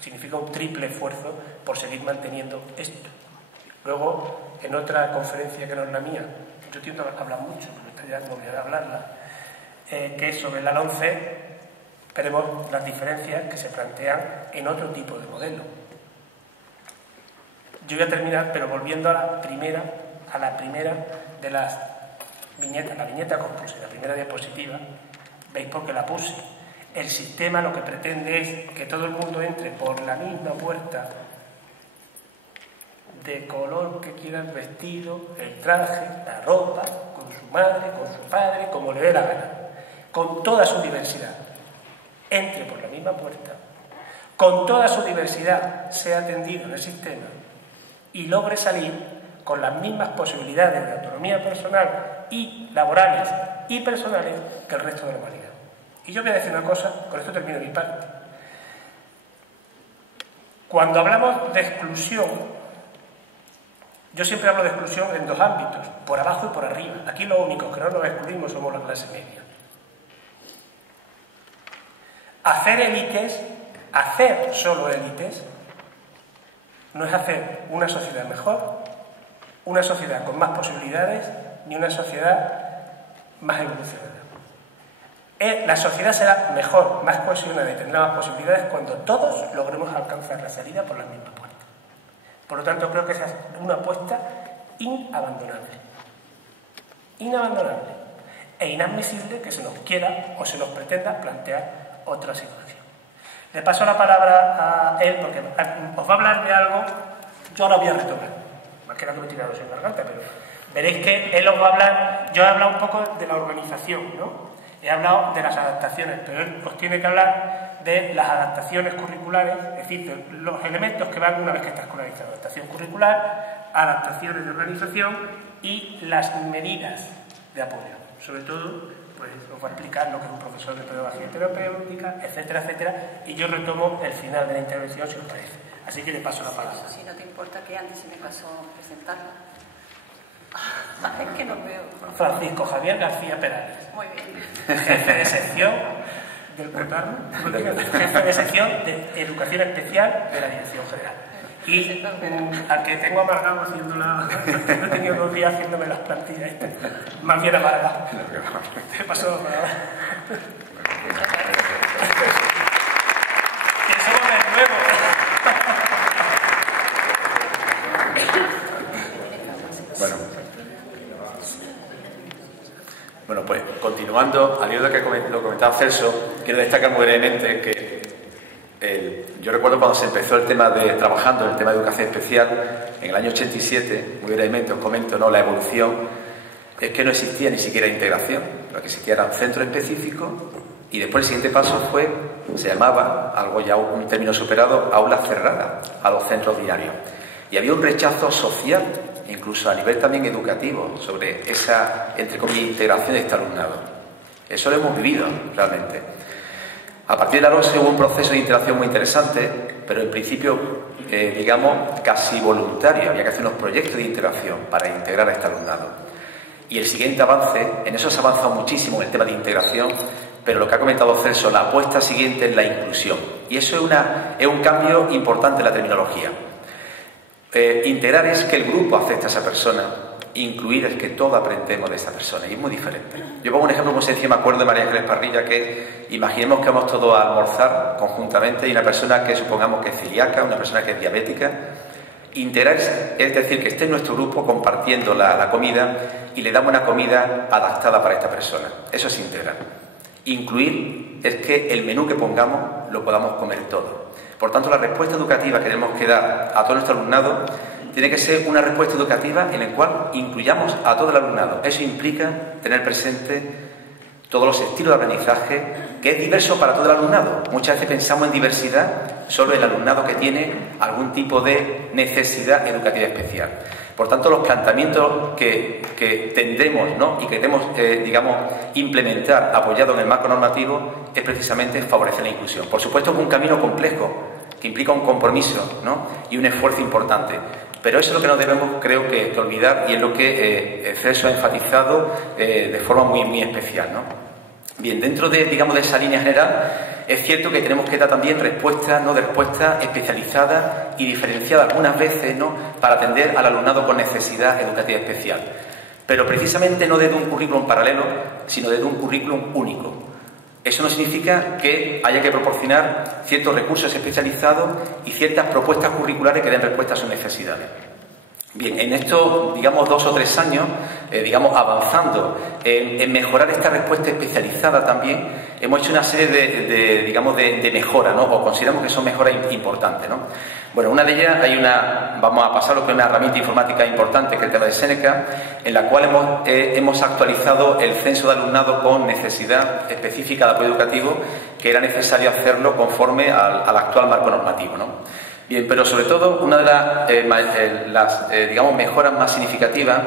significa un triple esfuerzo por seguir manteniendo esto. Luego, en otra conferencia que no es la mía, yo tiendo a hablar mucho, pero esta ya no voy a hablarla, que es sobre la LOMCE, veremos las diferencias que se plantean en otro tipo de modelo. Yo voy a terminar, pero volviendo a la primera de las viñetas, la viñeta compuse, la primera diapositiva, veis por qué la puse. El sistema lo que pretende es que todo el mundo entre por la misma puerta, de color que quiera el vestido, el traje, la ropa, con su madre, con su padre, como le dé la gana, con toda su diversidad. Entre por la misma puerta, con toda su diversidad sea atendido en el sistema y logre salir con las mismas posibilidades de autonomía personal y laborales y personales que el resto de la humanidad. Y yo voy a decir una cosa, con esto termino mi parte. Cuando hablamos de exclusión, yo siempre hablo de exclusión en dos ámbitos, por abajo y por arriba. Aquí los únicos que no nos excluimos somos la clase media. Hacer élites, hacer solo élites, no es hacer una sociedad mejor, una sociedad con más posibilidades, ni una sociedad más evolucionada. La sociedad será mejor, más cohesionada y tendrá más posibilidades cuando todos logremos alcanzar la salida por la misma puerta. Por lo tanto, creo que esa es una apuesta inabandonable. Inabandonable. E inadmisible que se nos quiera o se nos pretenda plantear otra situación. Le paso la palabra a él porque os va a hablar de algo. Yo ahora voy a retomar. Más que nada que me he tirado sin garganta, pero veréis que él os va a hablar. Yo he hablado un poco de la organización, ¿no? He hablado de las adaptaciones, pero él os tiene que hablar de las adaptaciones curriculares, es decir, de los elementos que van una vez que está escolarizado. Adaptación curricular, adaptaciones de organización y las medidas de apoyo. Sobre todo, pues os va a explicar lo que es un profesor de pedagogía terapéutica, etcétera, etcétera, y yo retomo el final de la intervención, si os parece. Así que le paso la palabra. Si no te importa que antes se me pasó presentarla. Es que no veo. Francisco Javier García Perales. Muy bien. Jefe de sección del Cotarno, jefe de sección de Educación Especial de la Dirección General. Y al que tengo amargado haciéndola, he tenido 2 días haciéndome las plantillas, más bien amargado. Te paso la palabra. Que somos de nuevo. Bueno, pues continuando, al hilo de lo comentaba Celso, quiero destacar muy brevemente que yo recuerdo cuando se empezó el tema trabajando en el tema de educación especial, en el año 87, muy brevemente os comento, ¿no?, la evolución, es que no existía ni siquiera integración, lo que existía era un centro específico y después el siguiente paso se llamaba, algo ya un término superado, aula cerrada a los centros diarios. Y había un rechazo social, incluso a nivel también educativo, sobre esa, entre comillas, integración de este alumnado. Eso lo hemos vivido realmente. A partir de la LOMCE hubo un proceso de integración muy interesante, pero en principio, digamos, casi voluntario. Había que hacer unos proyectos de integración para integrar a este alumnado. Y el siguiente avance, en eso se ha avanzado muchísimo en el tema de integración, pero lo que ha comentado Celso, la apuesta siguiente es la inclusión. Y eso es un cambio importante en la terminología. Integrar es que el grupo acepte a esa persona, incluir es que todos aprendemos de esa persona, y es muy diferente. Yo pongo un ejemplo muy sencillo, me acuerdo de María Ángeles Parrilla, que imaginemos que vamos todos a almorzar conjuntamente y una persona que supongamos que es celíaca, una persona que es diabética. Integrar es decir, que esté en nuestro grupo compartiendo la comida y le damos una comida adaptada para esta persona. Eso es integrar. Incluir es que el menú que pongamos lo podamos comer todo. Por tanto, la respuesta educativa que tenemos que dar a todo nuestro alumnado tiene que ser una respuesta educativa en la cual incluyamos a todo el alumnado. Eso implica tener presente todos los estilos de aprendizaje, que es diverso para todo el alumnado. Muchas veces pensamos en diversidad solo en el alumnado que tiene algún tipo de necesidad educativa especial. Por tanto, los planteamientos que tendremos, ¿no?, y que queremos, digamos, implementar apoyado en el marco normativo es precisamente favorecer la inclusión. Por supuesto, es un camino complejo que implica un compromiso, ¿no?, y un esfuerzo importante. Pero eso es lo que no debemos, creo que olvidar, y es lo que Celso ha enfatizado de forma muy especial, ¿no? Bien, dentro de, digamos, de esa línea general, es cierto que tenemos que dar también respuestas, ¿no?, de respuestas especializadas y diferenciadas algunas veces, ¿no?, para atender al alumnado con necesidad educativa especial. Pero precisamente no desde un currículum paralelo, sino desde un currículum único. Eso no significa que haya que proporcionar ciertos recursos especializados y ciertas propuestas curriculares que den respuesta a sus necesidades. Bien, en estos, digamos, 2 o 3 años, digamos, avanzando en mejorar esta respuesta especializada también, hemos hecho una serie de mejoras, ¿no?, o consideramos que son mejoras importantes, ¿no? Bueno, una de ellas, vamos a pasar lo que es una herramienta informática importante, que es el tema de Seneca, en la cual hemos actualizado el censo de alumnado con necesidad específica de apoyo educativo, que era necesario hacerlo conforme al actual marco normativo, ¿no? Bien, pero sobre todo una de las digamos, mejoras más significativas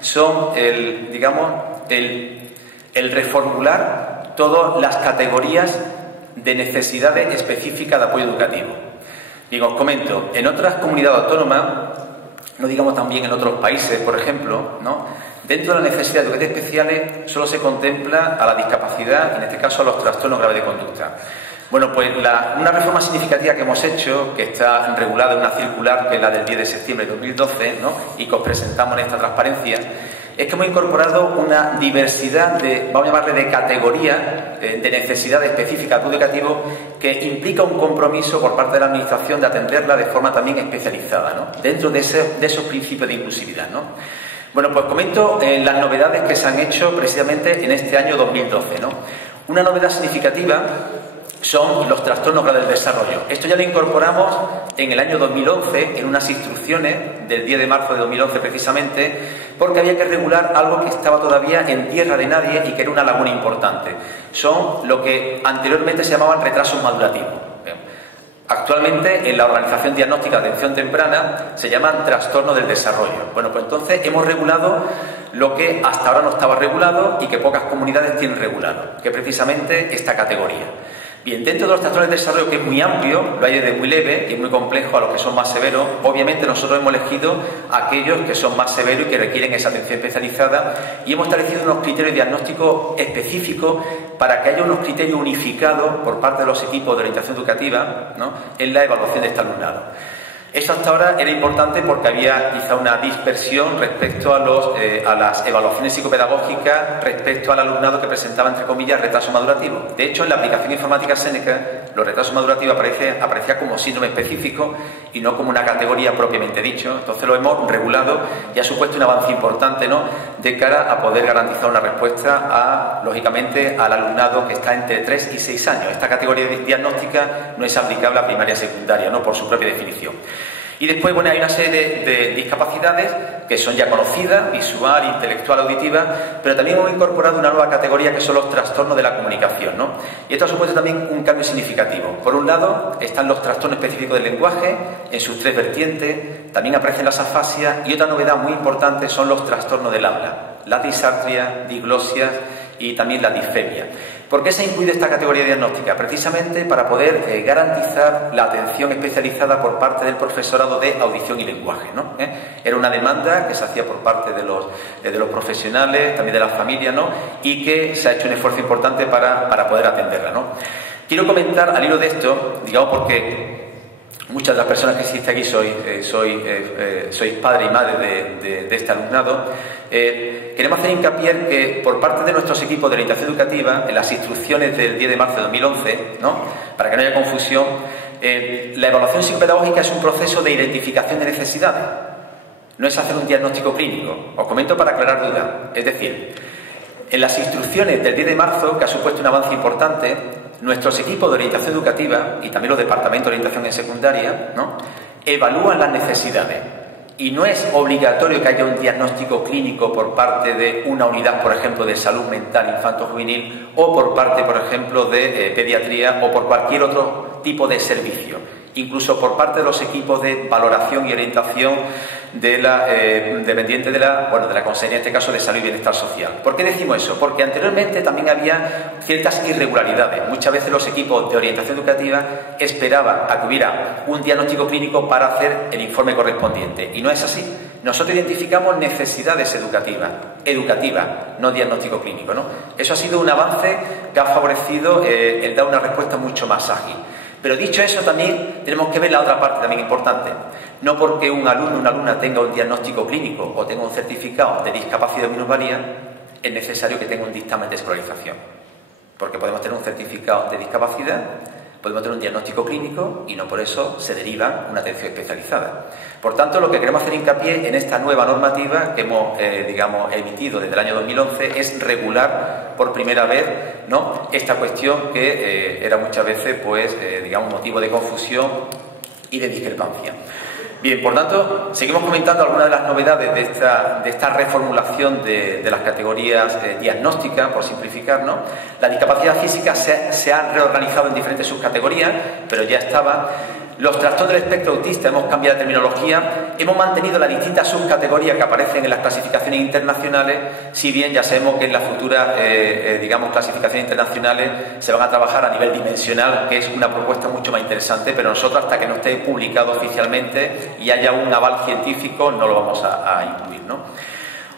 son el reformular todas las categorías de necesidades específicas de apoyo educativo. Bien, os comento, en otras comunidades autónomas, no digamos también en otros países, por ejemplo, ¿no?, dentro de las necesidades educativas especiales solo se contempla a la discapacidad, en este caso a los trastornos graves de conducta. Bueno, pues una reforma significativa que hemos hecho, que está regulada en una circular, que es la del 10 de septiembre de 2012, ¿no?, y que os presentamos en esta transparencia, es que hemos incorporado una diversidad vamos a llamarle, de categorías de necesidades específicas de apoyo educativo, que implica un compromiso por parte de la Administración de atenderla de forma también especializada, ¿no?, dentro de esos principios de inclusividad, ¿no? Bueno, pues comento las novedades que se han hecho precisamente en este año 2012, ¿no? Una novedad significativa son los trastornos graves del desarrollo. Esto ya lo incorporamos en el año 2011 en unas instrucciones del 10 de marzo de 2011 precisamente, porque había que regular algo que estaba todavía en tierra de nadie y que era una laguna importante. Son lo que anteriormente se llamaban retrasos madurativos. Actualmente en la Organización Diagnóstica de Atención Temprana se llaman trastornos del desarrollo. Bueno, pues entonces hemos regulado lo que hasta ahora no estaba regulado y que pocas comunidades tienen regulado, que es precisamente esta categoría. Bien, dentro de los trastornos del desarrollo, que es muy amplio, lo hay desde muy leve y muy complejo a los que son más severos, obviamente nosotros hemos elegido aquellos que son más severos y que requieren esa atención especializada, y hemos establecido unos criterios diagnósticos específicos para que haya unos criterios unificados por parte de los equipos de orientación educativa, ¿no?, en la evaluación de este alumnado. Eso hasta ahora era importante porque había quizá una dispersión respecto a las evaluaciones psicopedagógicas respecto al alumnado que presentaba, entre comillas, retraso madurativo. De hecho, en la aplicación informática Seneca, los retrasos madurativos aparecía como síndrome específico y no como una categoría propiamente dicho. Entonces lo hemos regulado y ha supuesto un avance importante, ¿no?, de cara a poder garantizar una respuesta lógicamente, al alumnado que está entre 3 y 6 años. Esta categoría diagnóstica no es aplicable a primaria y secundaria, ¿no?, por su propia definición. Y después, bueno, hay una serie de discapacidades que son ya conocidas, visual, intelectual, auditiva, pero también hemos incorporado una nueva categoría que son los trastornos de la comunicación, ¿no? Y esto ha supuesto también un cambio significativo. Por un lado, están los trastornos específicos del lenguaje, en sus 3 vertientes, también aparecen las afasias, y otra novedad muy importante son los trastornos del habla, la disartria, diglosias y también la disfemia. ¿Por qué se ha incluido esta categoría diagnóstica? Precisamente para poder garantizar la atención especializada por parte del profesorado de audición y lenguaje, ¿no? Era una demanda que se hacía por parte de los profesionales, también de las familias, ¿no?, y que se ha hecho un esfuerzo importante para poder atenderla, ¿no? Quiero comentar al hilo de esto, digamos, porque muchas de las personas que existen aquí sois padre y madre de este alumnado. Queremos hacer hincapié en que por parte de nuestros equipos de orientación educativa, en las instrucciones del 10 de marzo de 2011, ¿no?, para que no haya confusión, la evaluación psicopedagógica es un proceso de identificación de necesidades, no es hacer un diagnóstico clínico. Os comento para aclarar dudas. Es decir, en las instrucciones del 10 de marzo, que ha supuesto un avance importante, nuestros equipos de orientación educativa y también los departamentos de orientación en secundaria, ¿no?, evalúan las necesidades y no es obligatorio que haya un diagnóstico clínico por parte de una unidad, por ejemplo, de salud mental infanto-juvenil o por parte, por ejemplo, de pediatría o por cualquier otro tipo de servicio, incluso por parte de los equipos de valoración y orientación dependiente de la Consejería, en este caso de Salud y Bienestar Social. ¿Por qué decimos eso? Porque anteriormente también había ciertas irregularidades. Muchas veces los equipos de orientación educativa esperaban a que hubiera un diagnóstico clínico para hacer el informe correspondiente, y no es así. Nosotros identificamos necesidades educativas, no diagnóstico clínico, ¿no? Eso ha sido un avance que ha favorecido el dar una respuesta mucho más ágil. Pero dicho eso, también tenemos que ver la otra parte también importante. No porque un alumno o una alumna tenga un diagnóstico clínico o tenga un certificado de discapacidad o minusvalía, es necesario que tenga un dictamen de escolarización. Porque podemos tener un certificado de discapacidad, podemos tener un diagnóstico clínico y no por eso se deriva una atención especializada. Por tanto, lo que queremos hacer hincapié en esta nueva normativa que hemos emitido desde el año 2011 es regular por primera vez, ¿no?, esta cuestión que era muchas veces motivo de confusión y de discrepancia. Bien, por tanto, seguimos comentando algunas de las novedades de esta reformulación de las categorías diagnósticas, por simplificar, ¿no? La discapacidad física se ha reorganizado en diferentes subcategorías, pero ya estaba. Los trastornos del espectro autista, hemos cambiado de terminología, hemos mantenido las distintas subcategorías que aparecen en las clasificaciones internacionales, si bien ya sabemos que en las futuras, clasificaciones internacionales se van a trabajar a nivel dimensional, que es una propuesta mucho más interesante, pero nosotros hasta que no esté publicado oficialmente y haya un aval científico no lo vamos a incluir, ¿no?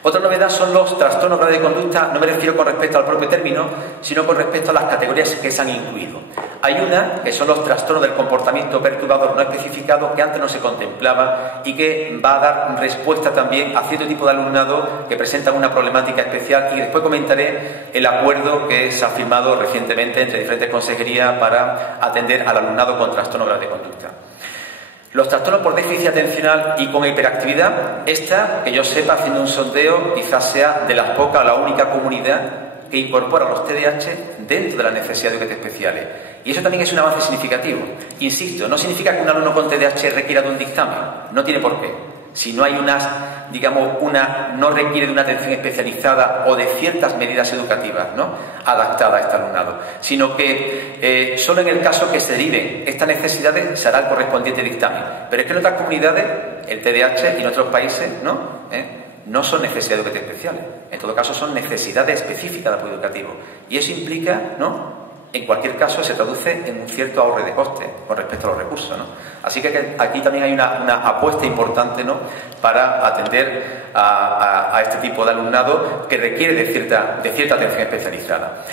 Otra novedad son los trastornos graves de conducta, no me refiero con respecto al propio término, sino con respecto a las categorías que se han incluido. Hay una que son los trastornos del comportamiento perturbador no especificado, que antes no se contemplaba y que va a dar respuesta también a cierto tipo de alumnado que presentan una problemática especial, y después comentaré el acuerdo que se ha firmado recientemente entre diferentes consejerías para atender al alumnado con trastornos graves de conducta. Los trastornos por déficit atencional y con hiperactividad, esta, que yo sepa, haciendo un sondeo, quizás sea de las pocas, la única comunidad que incorpora los TDAH dentro de las necesidades educativas especiales. Y eso también es un avance significativo. Insisto, no significa que un alumno con TDAH requiera de un dictamen, no tiene por qué. Si no hay no requiere de una atención especializada o de ciertas medidas educativas, ¿no?, adaptadas a este alumnado, sino que solo en el caso que se deriven estas necesidades se hará el correspondiente dictamen. Pero es que en otras comunidades, el TDAH y en otros países, no son necesidades educativas especiales. En todo caso, son necesidades específicas de apoyo educativo. Y eso implica, en cualquier caso, se traduce en un cierto ahorro de coste con respecto a los recursos, ¿no? Así que aquí también hay una apuesta importante, ¿no?, para atender a este tipo de alumnado que requiere de cierta atención especializada.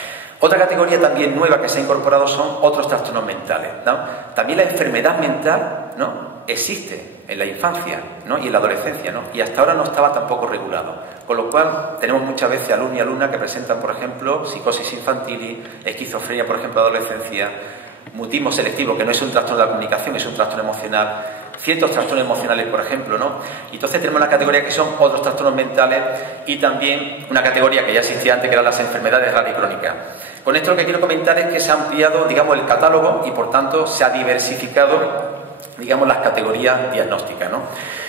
Otra categoría también nueva que se ha incorporado son otros trastornos mentales, ¿no? También la enfermedad mental, ¿no?, existe en la infancia, ¿no?, y en la adolescencia, ¿no?, y hasta ahora no estaba tampoco regulado. Con lo cual, tenemos muchas veces alumnos y alumnas que presentan, por ejemplo, psicosis infantil, esquizofrenia, por ejemplo, de adolescencia, mutismo selectivo, que no es un trastorno de la comunicación, es un trastorno emocional, ciertos trastornos emocionales, por ejemplo, ¿no? Y entonces tenemos una categoría que son otros trastornos mentales y también una categoría que ya existía antes, que eran las enfermedades raras y crónicas. Con esto lo que quiero comentar es que se ha ampliado, el catálogo y, por tanto, se ha diversificado, las categorías diagnósticas, ¿no?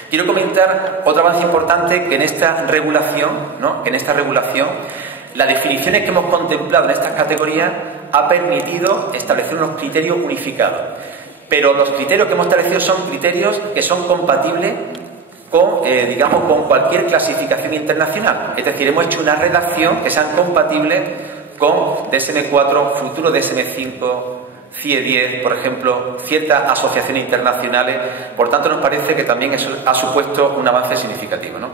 Quiero comentar otro avance importante, que en esta regulación, las definiciones que hemos contemplado en estas categorías ha permitido establecer unos criterios unificados. Pero los criterios que hemos establecido son criterios que son compatibles con cualquier clasificación internacional. Es decir, hemos hecho una redacción que sean compatibles con DSM-4, futuro DSM-5, CIE 10, por ejemplo, ciertas asociaciones internacionales. Por tanto, nos parece que también eso ha supuesto un avance significativo, ¿no?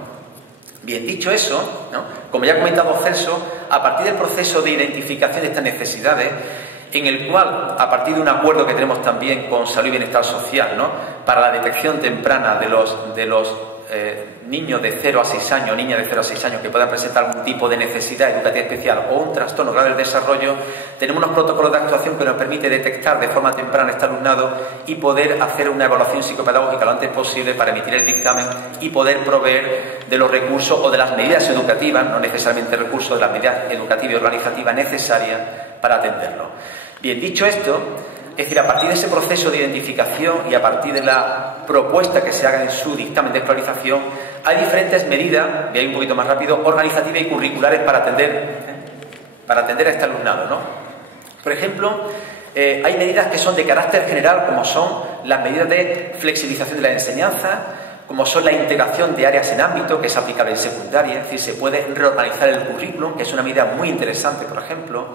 Bien, dicho eso, ¿no?, como ya ha comentado Celso, a partir del proceso de identificación de estas necesidades, en el cual, a partir de un acuerdo que tenemos también con Salud y Bienestar Social, ¿no?, para la detección temprana de los niños de 0 a 6 años, niñas de 0 a 6 años que puedan presentar algún tipo de necesidad educativa especial o un trastorno grave del desarrollo, tenemos unos protocolos de actuación que nos permite detectar de forma temprana este alumnado y poder hacer una evaluación psicopedagógica lo antes posible para emitir el dictamen y poder proveer de los recursos o de las medidas educativas, no necesariamente recursos, de las medidas educativas y organizativas necesarias para atenderlo. Bien, dicho esto, es decir, a partir de ese proceso de identificación y a partir de la propuesta que se haga en su dictamen de escolarización, hay diferentes medidas, voy a ir un poquito más rápido, organizativas y curriculares para atender a este alumnado, ¿no? Por ejemplo, hay medidas que son de carácter general, como son las medidas de flexibilización de la enseñanza, como son la integración de áreas en ámbito, que es aplicable en secundaria, es decir, se puede reorganizar el currículum, que es una medida muy interesante, por ejemplo.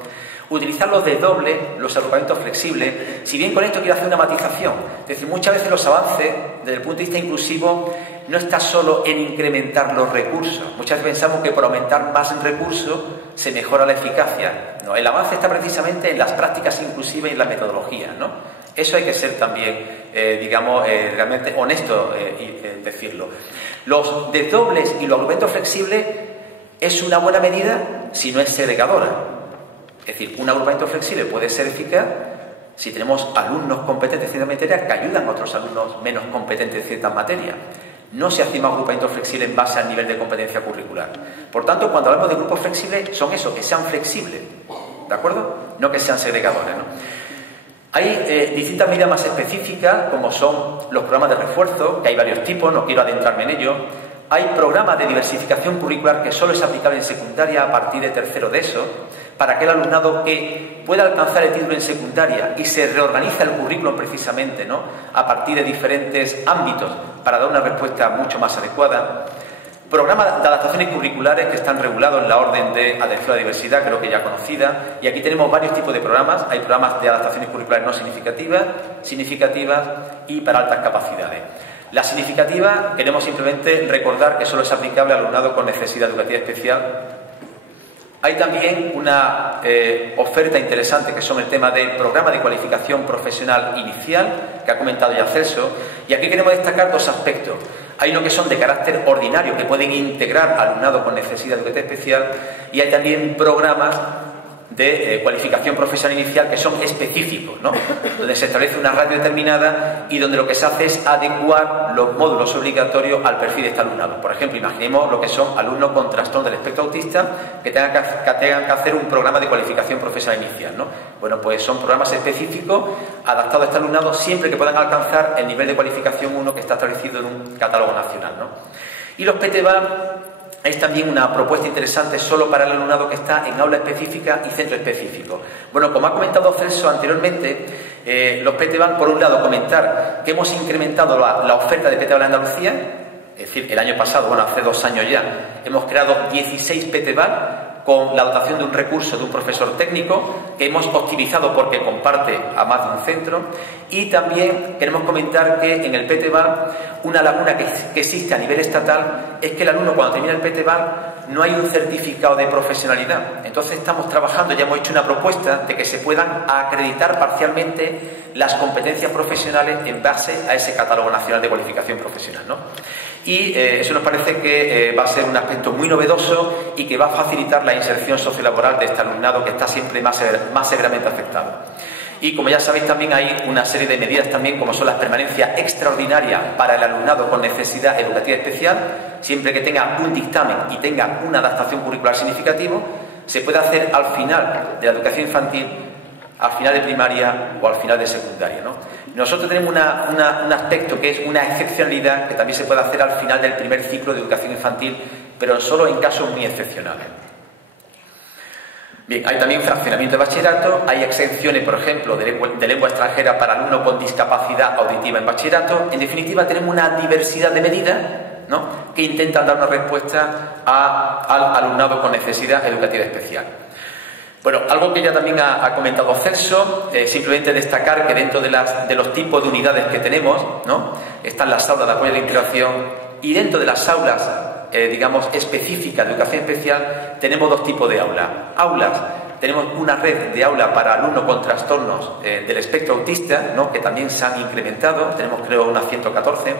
Utilizar los desdobles, los agrupamientos flexibles, si bien con esto quiero hacer una matización. Es decir, muchas veces los avances, desde el punto de vista inclusivo, no está solo en incrementar los recursos. Muchas veces pensamos que por aumentar más en recursos se mejora la eficacia. No, el avance está precisamente en las prácticas inclusivas y en la metodología, ¿no? Eso hay que ser también, realmente honesto decirlo. Los desdobles y los agrupamientos flexibles es una buena medida si no es segregadora. Es decir, un agrupamiento flexible puede ser eficaz si tenemos alumnos competentes en ciertas materias que ayudan a otros alumnos menos competentes en ciertas materias. No se hacen agrupamientos flexibles en base al nivel de competencia curricular. Por tanto, cuando hablamos de grupos flexibles, son eso, que sean flexibles, ¿de acuerdo? No que sean segregadores, ¿no? Hay distintas medidas más específicas, como son los programas de refuerzo, que hay varios tipos, no quiero adentrarme en ello. Hay programas de diversificación curricular que solo es aplicable en secundaria a partir de tercero de ESO, para aquel alumnado que pueda alcanzar el título en secundaria y se reorganiza el currículum precisamente, ¿no?, a partir de diferentes ámbitos para dar una respuesta mucho más adecuada. Programas de adaptaciones curriculares que están regulados en la orden de atención a la diversidad, creo que ya conocida, y aquí tenemos varios tipos de programas. Hay programas de adaptaciones curriculares no significativas, significativas y para altas capacidades. La significativa, queremos simplemente recordar que solo es aplicable al alumnado con necesidad educativa especial. Hay también una oferta interesante que son el tema del programa de cualificación profesional inicial, que ha comentado ya Celso, y aquí queremos destacar dos aspectos. Hay uno que son de carácter ordinario, que pueden integrar al alumnado con necesidad educativa especial, y hay también programas de cualificación profesional inicial que son específicos, ¿no?, donde se establece una ratio determinada y donde lo que se hace es adecuar los módulos obligatorios al perfil de este alumnado. Por ejemplo, imaginemos lo que son alumnos con trastorno del espectro autista que tengan que hacer un programa de cualificación profesional inicial, ¿no? Bueno, pues son programas específicos adaptados a este alumnado siempre que puedan alcanzar el nivel de cualificación 1 que está establecido en un catálogo nacional, ¿no? Y los PTBA es también una propuesta interesante solo para el alumnado que está en aula específica y centro específico. Bueno, como ha comentado Celso anteriormente, los PTBAN, por un lado, comentar que hemos incrementado la oferta de PTBAN en Andalucía, es decir, el año pasado, bueno, hace 2 años ya, hemos creado 16 PTBAN con la dotación de un recurso de un profesor técnico que hemos optimizado porque comparte a más de un centro. Y también queremos comentar que en el PTBAN una laguna que existe a nivel estatal es que el alumno, cuando termina el PTBAN, no hay un certificado de profesionalidad. Entonces estamos trabajando, ya hemos hecho una propuesta de que se puedan acreditar parcialmente las competencias profesionales en base a ese catálogo nacional de cualificación profesional, ¿no? Y eso nos parece que va a ser un aspecto muy novedoso y que va a facilitar la inserción sociolaboral de este alumnado que está siempre más severamente afectado. Y como ya sabéis, también hay una serie de medidas también, como son las permanencias extraordinarias para el alumnado con necesidad educativa especial. Siempre que tenga un dictamen y tenga una adaptación curricular significativo, se puede hacer al final de la educación infantil, al final de primaria o al final de secundaria, ¿no? Nosotros tenemos un aspecto que es una excepcionalidad que también se puede hacer al final del primer ciclo de educación infantil, pero solo en casos muy excepcionales. Bien, hay también fraccionamiento de bachillerato, hay exenciones, por ejemplo, de lengua extranjera para alumnos con discapacidad auditiva en bachillerato. En definitiva, tenemos una diversidad de medidas, ¿no?, que intentan dar una respuesta al alumnado con necesidad educativa especial. Bueno, algo que ya también ha comentado Celso, simplemente destacar que dentro de los tipos de unidades que tenemos, ¿no?, están las aulas de apoyo a la integración, y dentro de las aulas específicas de educación especial tenemos 2 tipos de aulas. Tenemos una red de aula para alumnos con trastornos del espectro autista, ¿no?, que también se han incrementado, tenemos creo unas 114,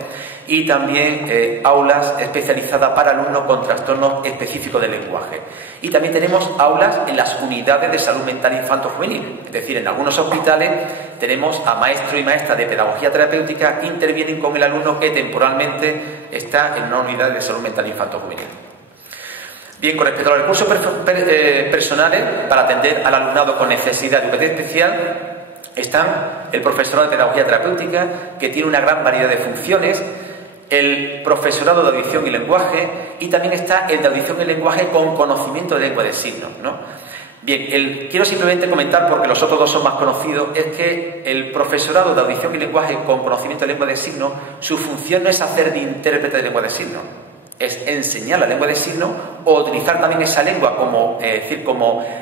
y también aulas especializadas para alumnos con trastornos específicos del lenguaje. Y también tenemos aulas en las unidades de salud mental infanto-juvenil, es decir, en algunos hospitales tenemos a maestros y maestras de pedagogía terapéutica que intervienen con el alumno que temporalmente está en una unidad de salud mental infanto-juvenil. Bien, con respecto a los recursos personales para atender al alumnado con necesidad educativa especial, están el profesorado de pedagogía terapéutica, que tiene una gran variedad de funciones, el profesorado de audición y lenguaje, y también está el de audición y lenguaje con conocimiento de lengua de signos, ¿no? Bien, quiero simplemente comentar, porque los otros dos son más conocidos, es que el profesorado de audición y lenguaje con conocimiento de lengua de signos, su función no es hacer de intérprete de lengua de signos, es enseñar la lengua de signos o utilizar también esa lengua como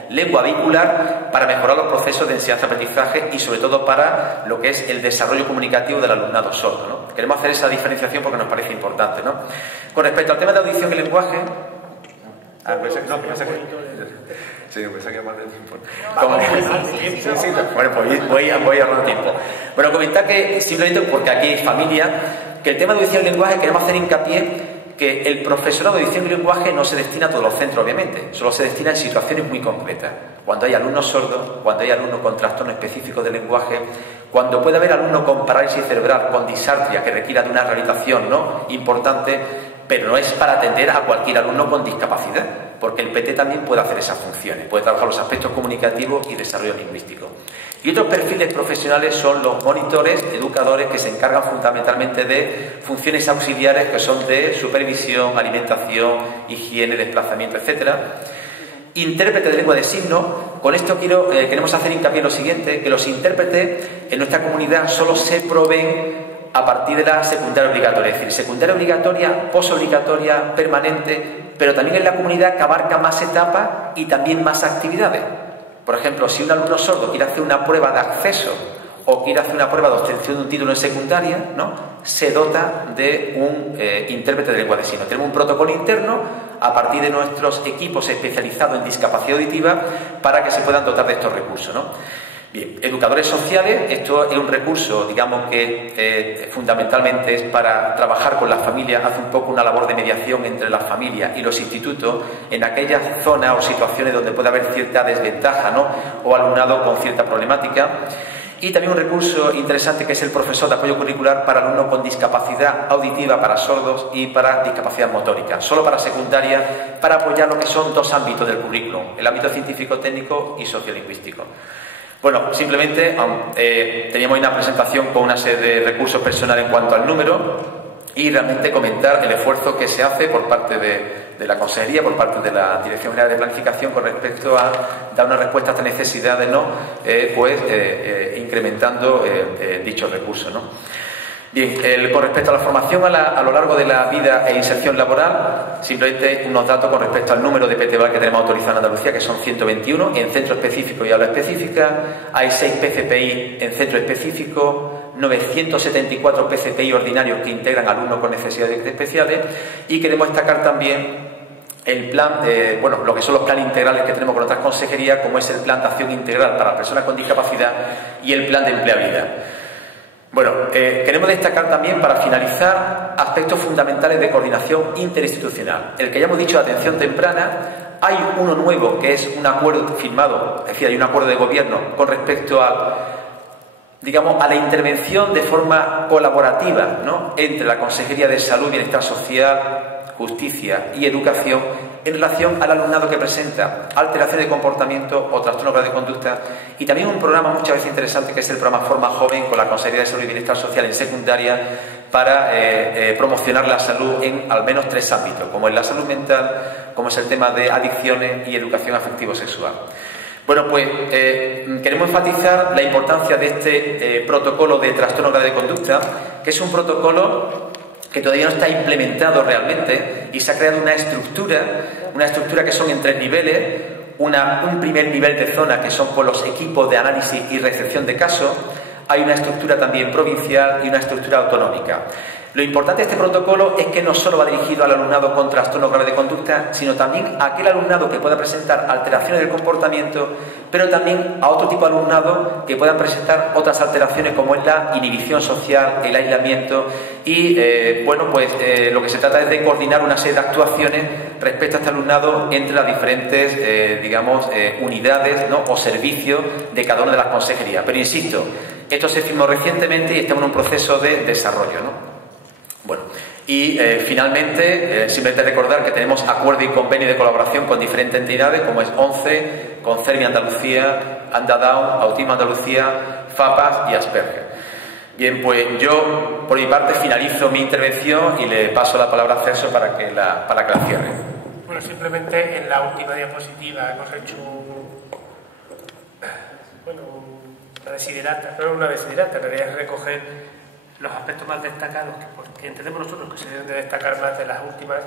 lengua vehicular para mejorar los procesos de enseñanza-aprendizaje y sobre todo para lo que es el desarrollo comunicativo del alumnado sordo, ¿no? Queremos hacer esa diferenciación porque nos parece importante, ¿no? Con respecto al tema de audición y lenguaje... Sí, pensé que más de tiempo. Bueno, pues voy ahorrando tiempo. Bueno, comentar que, simplemente porque aquí hay familia, que el tema de audición y lenguaje queremos hacer hincapié que el profesorado de audición y lenguaje no se destina a todos los centros, obviamente, solo se destina en situaciones muy concretas. Cuando hay alumnos sordos, cuando hay alumnos con trastorno específico del lenguaje, cuando puede haber alumnos con parálisis cerebral, con disartria, que requiera de una rehabilitación, ¿no?, importante, pero no es para atender a cualquier alumno con discapacidad, porque el PT también puede hacer esas funciones, puede trabajar los aspectos comunicativos y desarrollo lingüístico. Y otros perfiles profesionales son los monitores, educadores, que se encargan fundamentalmente de funciones auxiliares que son de supervisión, alimentación, higiene, desplazamiento, etc. Intérprete de lengua de signos. Con esto queremos hacer hincapié en lo siguiente, que los intérpretes en nuestra comunidad solo se proveen a partir de la secundaria obligatoria, es decir, secundaria obligatoria, posobligatoria, permanente, pero también en la comunidad que abarca más etapas y también más actividades. Por ejemplo, si un alumno sordo quiere hacer una prueba de acceso o quiere hacer una prueba de obtención de un título en secundaria, ¿no?, se dota de un intérprete de lengua de signos. Tenemos un protocolo interno a partir de nuestros equipos especializados en discapacidad auditiva para que se puedan dotar de estos recursos, ¿no? Bien, educadores sociales, esto es un recurso, digamos que fundamentalmente es para trabajar con las familias, hace un poco una labor de mediación entre las familias y los institutos en aquellas zonas o situaciones donde puede haber cierta desventaja, ¿no?, o alumnado con cierta problemática. Y también un recurso interesante que es el profesor de apoyo curricular para alumnos con discapacidad auditiva, para sordos y para discapacidad motórica, solo para secundaria, para apoyar lo que son dos ámbitos del currículum, el ámbito científico-técnico y sociolingüístico. Bueno, simplemente teníamos una presentación con una serie de recursos personales en cuanto al número y realmente comentar el esfuerzo que se hace por parte de la Consejería, por parte de la Dirección General de Planificación con respecto a dar una respuesta a estas necesidades, ¿no?, incrementando dichos recursos, ¿no? Bien, con respecto a la formación a lo largo de la vida e inserción laboral, simplemente unos datos con respecto al número de PTBA que tenemos autorizado en Andalucía, que son 121 en centro específico y aula específica. Hay 6 PCPI en centro específico, 974 PCPI ordinarios que integran alumnos con necesidades especiales, y queremos destacar también el plan, lo que son los planes integrales que tenemos con otras consejerías, como es el plan de acción integral para personas con discapacidad y el plan de empleabilidad. Bueno, queremos destacar también, para finalizar, aspectos fundamentales de coordinación interinstitucional. El que ya hemos dicho de atención temprana, hay uno nuevo que es un acuerdo firmado, es decir, hay un acuerdo de gobierno con respecto a la intervención de forma colaborativa, ¿no?, entre la Consejería de Salud, Bienestar Social, Justicia y Educación en relación al alumnado que presenta alteración de comportamiento o trastorno grave de conducta, y también un programa muchas veces interesante que es el programa Forma Joven con la Consejería de Salud y Bienestar Social en secundaria para promocionar la salud en al menos 3 ámbitos, como es la salud mental, como es el tema de adicciones y educación afectivo-sexual. Bueno, pues queremos enfatizar la importancia de este protocolo de trastorno grave de conducta, que es un protocolo que todavía no está implementado realmente, y se ha creado una estructura que son en 3 niveles, un primer nivel de zona que son por los equipos de análisis y recepción de casos, hay una estructura también provincial y una estructura autonómica. Lo importante de este protocolo es que no solo va dirigido al alumnado con trastorno grave de conducta, sino también a aquel alumnado que pueda presentar alteraciones del comportamiento, pero también a otro tipo de alumnado que puedan presentar otras alteraciones, como es la inhibición social, el aislamiento y, lo que se trata es de coordinar una serie de actuaciones respecto a este alumnado entre las diferentes, unidades, ¿no?, o servicios de cada una de las consejerías. Pero insisto, esto se firmó recientemente y estamos en un proceso de desarrollo, ¿no? Bueno, y finalmente, simplemente recordar que tenemos acuerdo y convenio de colaboración con diferentes entidades, como es ONCE, con CERMI Andalucía, ANDADAO, Autismo Andalucía, FAPAS y Asperger. Bien, pues yo por mi parte finalizo mi intervención y le paso la palabra a Celso para que la cierre. Bueno, simplemente en la última diapositiva hemos hecho una desiderata, no una desiderata, en realidad es recoger los aspectos más destacados que entendemos nosotros que se deben de destacar más de las últimas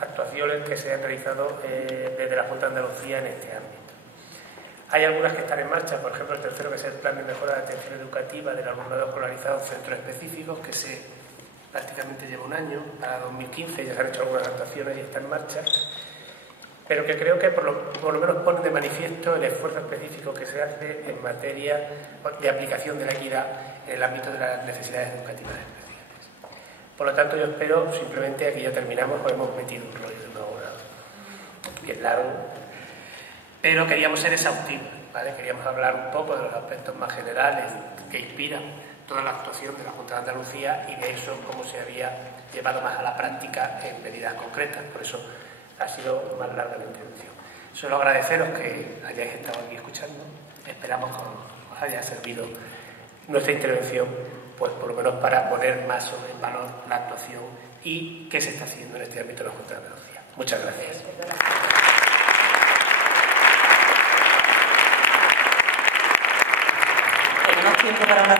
actuaciones que se han realizado desde la Junta de Andalucía en este ámbito. Hay algunas que están en marcha, por ejemplo el tercero, que es el Plan de Mejora de Atención Educativa del Alumnado Escolarizado en Centros Específicos, que prácticamente lleva un año, para 2015 ya se han hecho algunas actuaciones y está en marcha, pero que creo que por lo menos pone de manifiesto el esfuerzo específico que se hace en materia de aplicación de la equidad en el ámbito de las necesidades educativas especiales. Por lo tanto, yo espero, simplemente aquí ya terminamos, o hemos metido un rollo de una hora bien largo, pero queríamos ser exhaustivos, ¿vale? Queríamos hablar un poco de los aspectos más generales que inspiran toda la actuación de la Junta de Andalucía y de eso cómo se había llevado más a la práctica en medidas concretas. Por eso ha sido más larga la intervención. Solo agradeceros que hayáis estado aquí escuchando. Esperamos que os haya servido nuestra intervención, pues por lo menos para poner más sobre el valor la actuación y qué se está haciendo en este ámbito de la Junta de Andalucía. Muchas gracias. Tenemos tiempo para una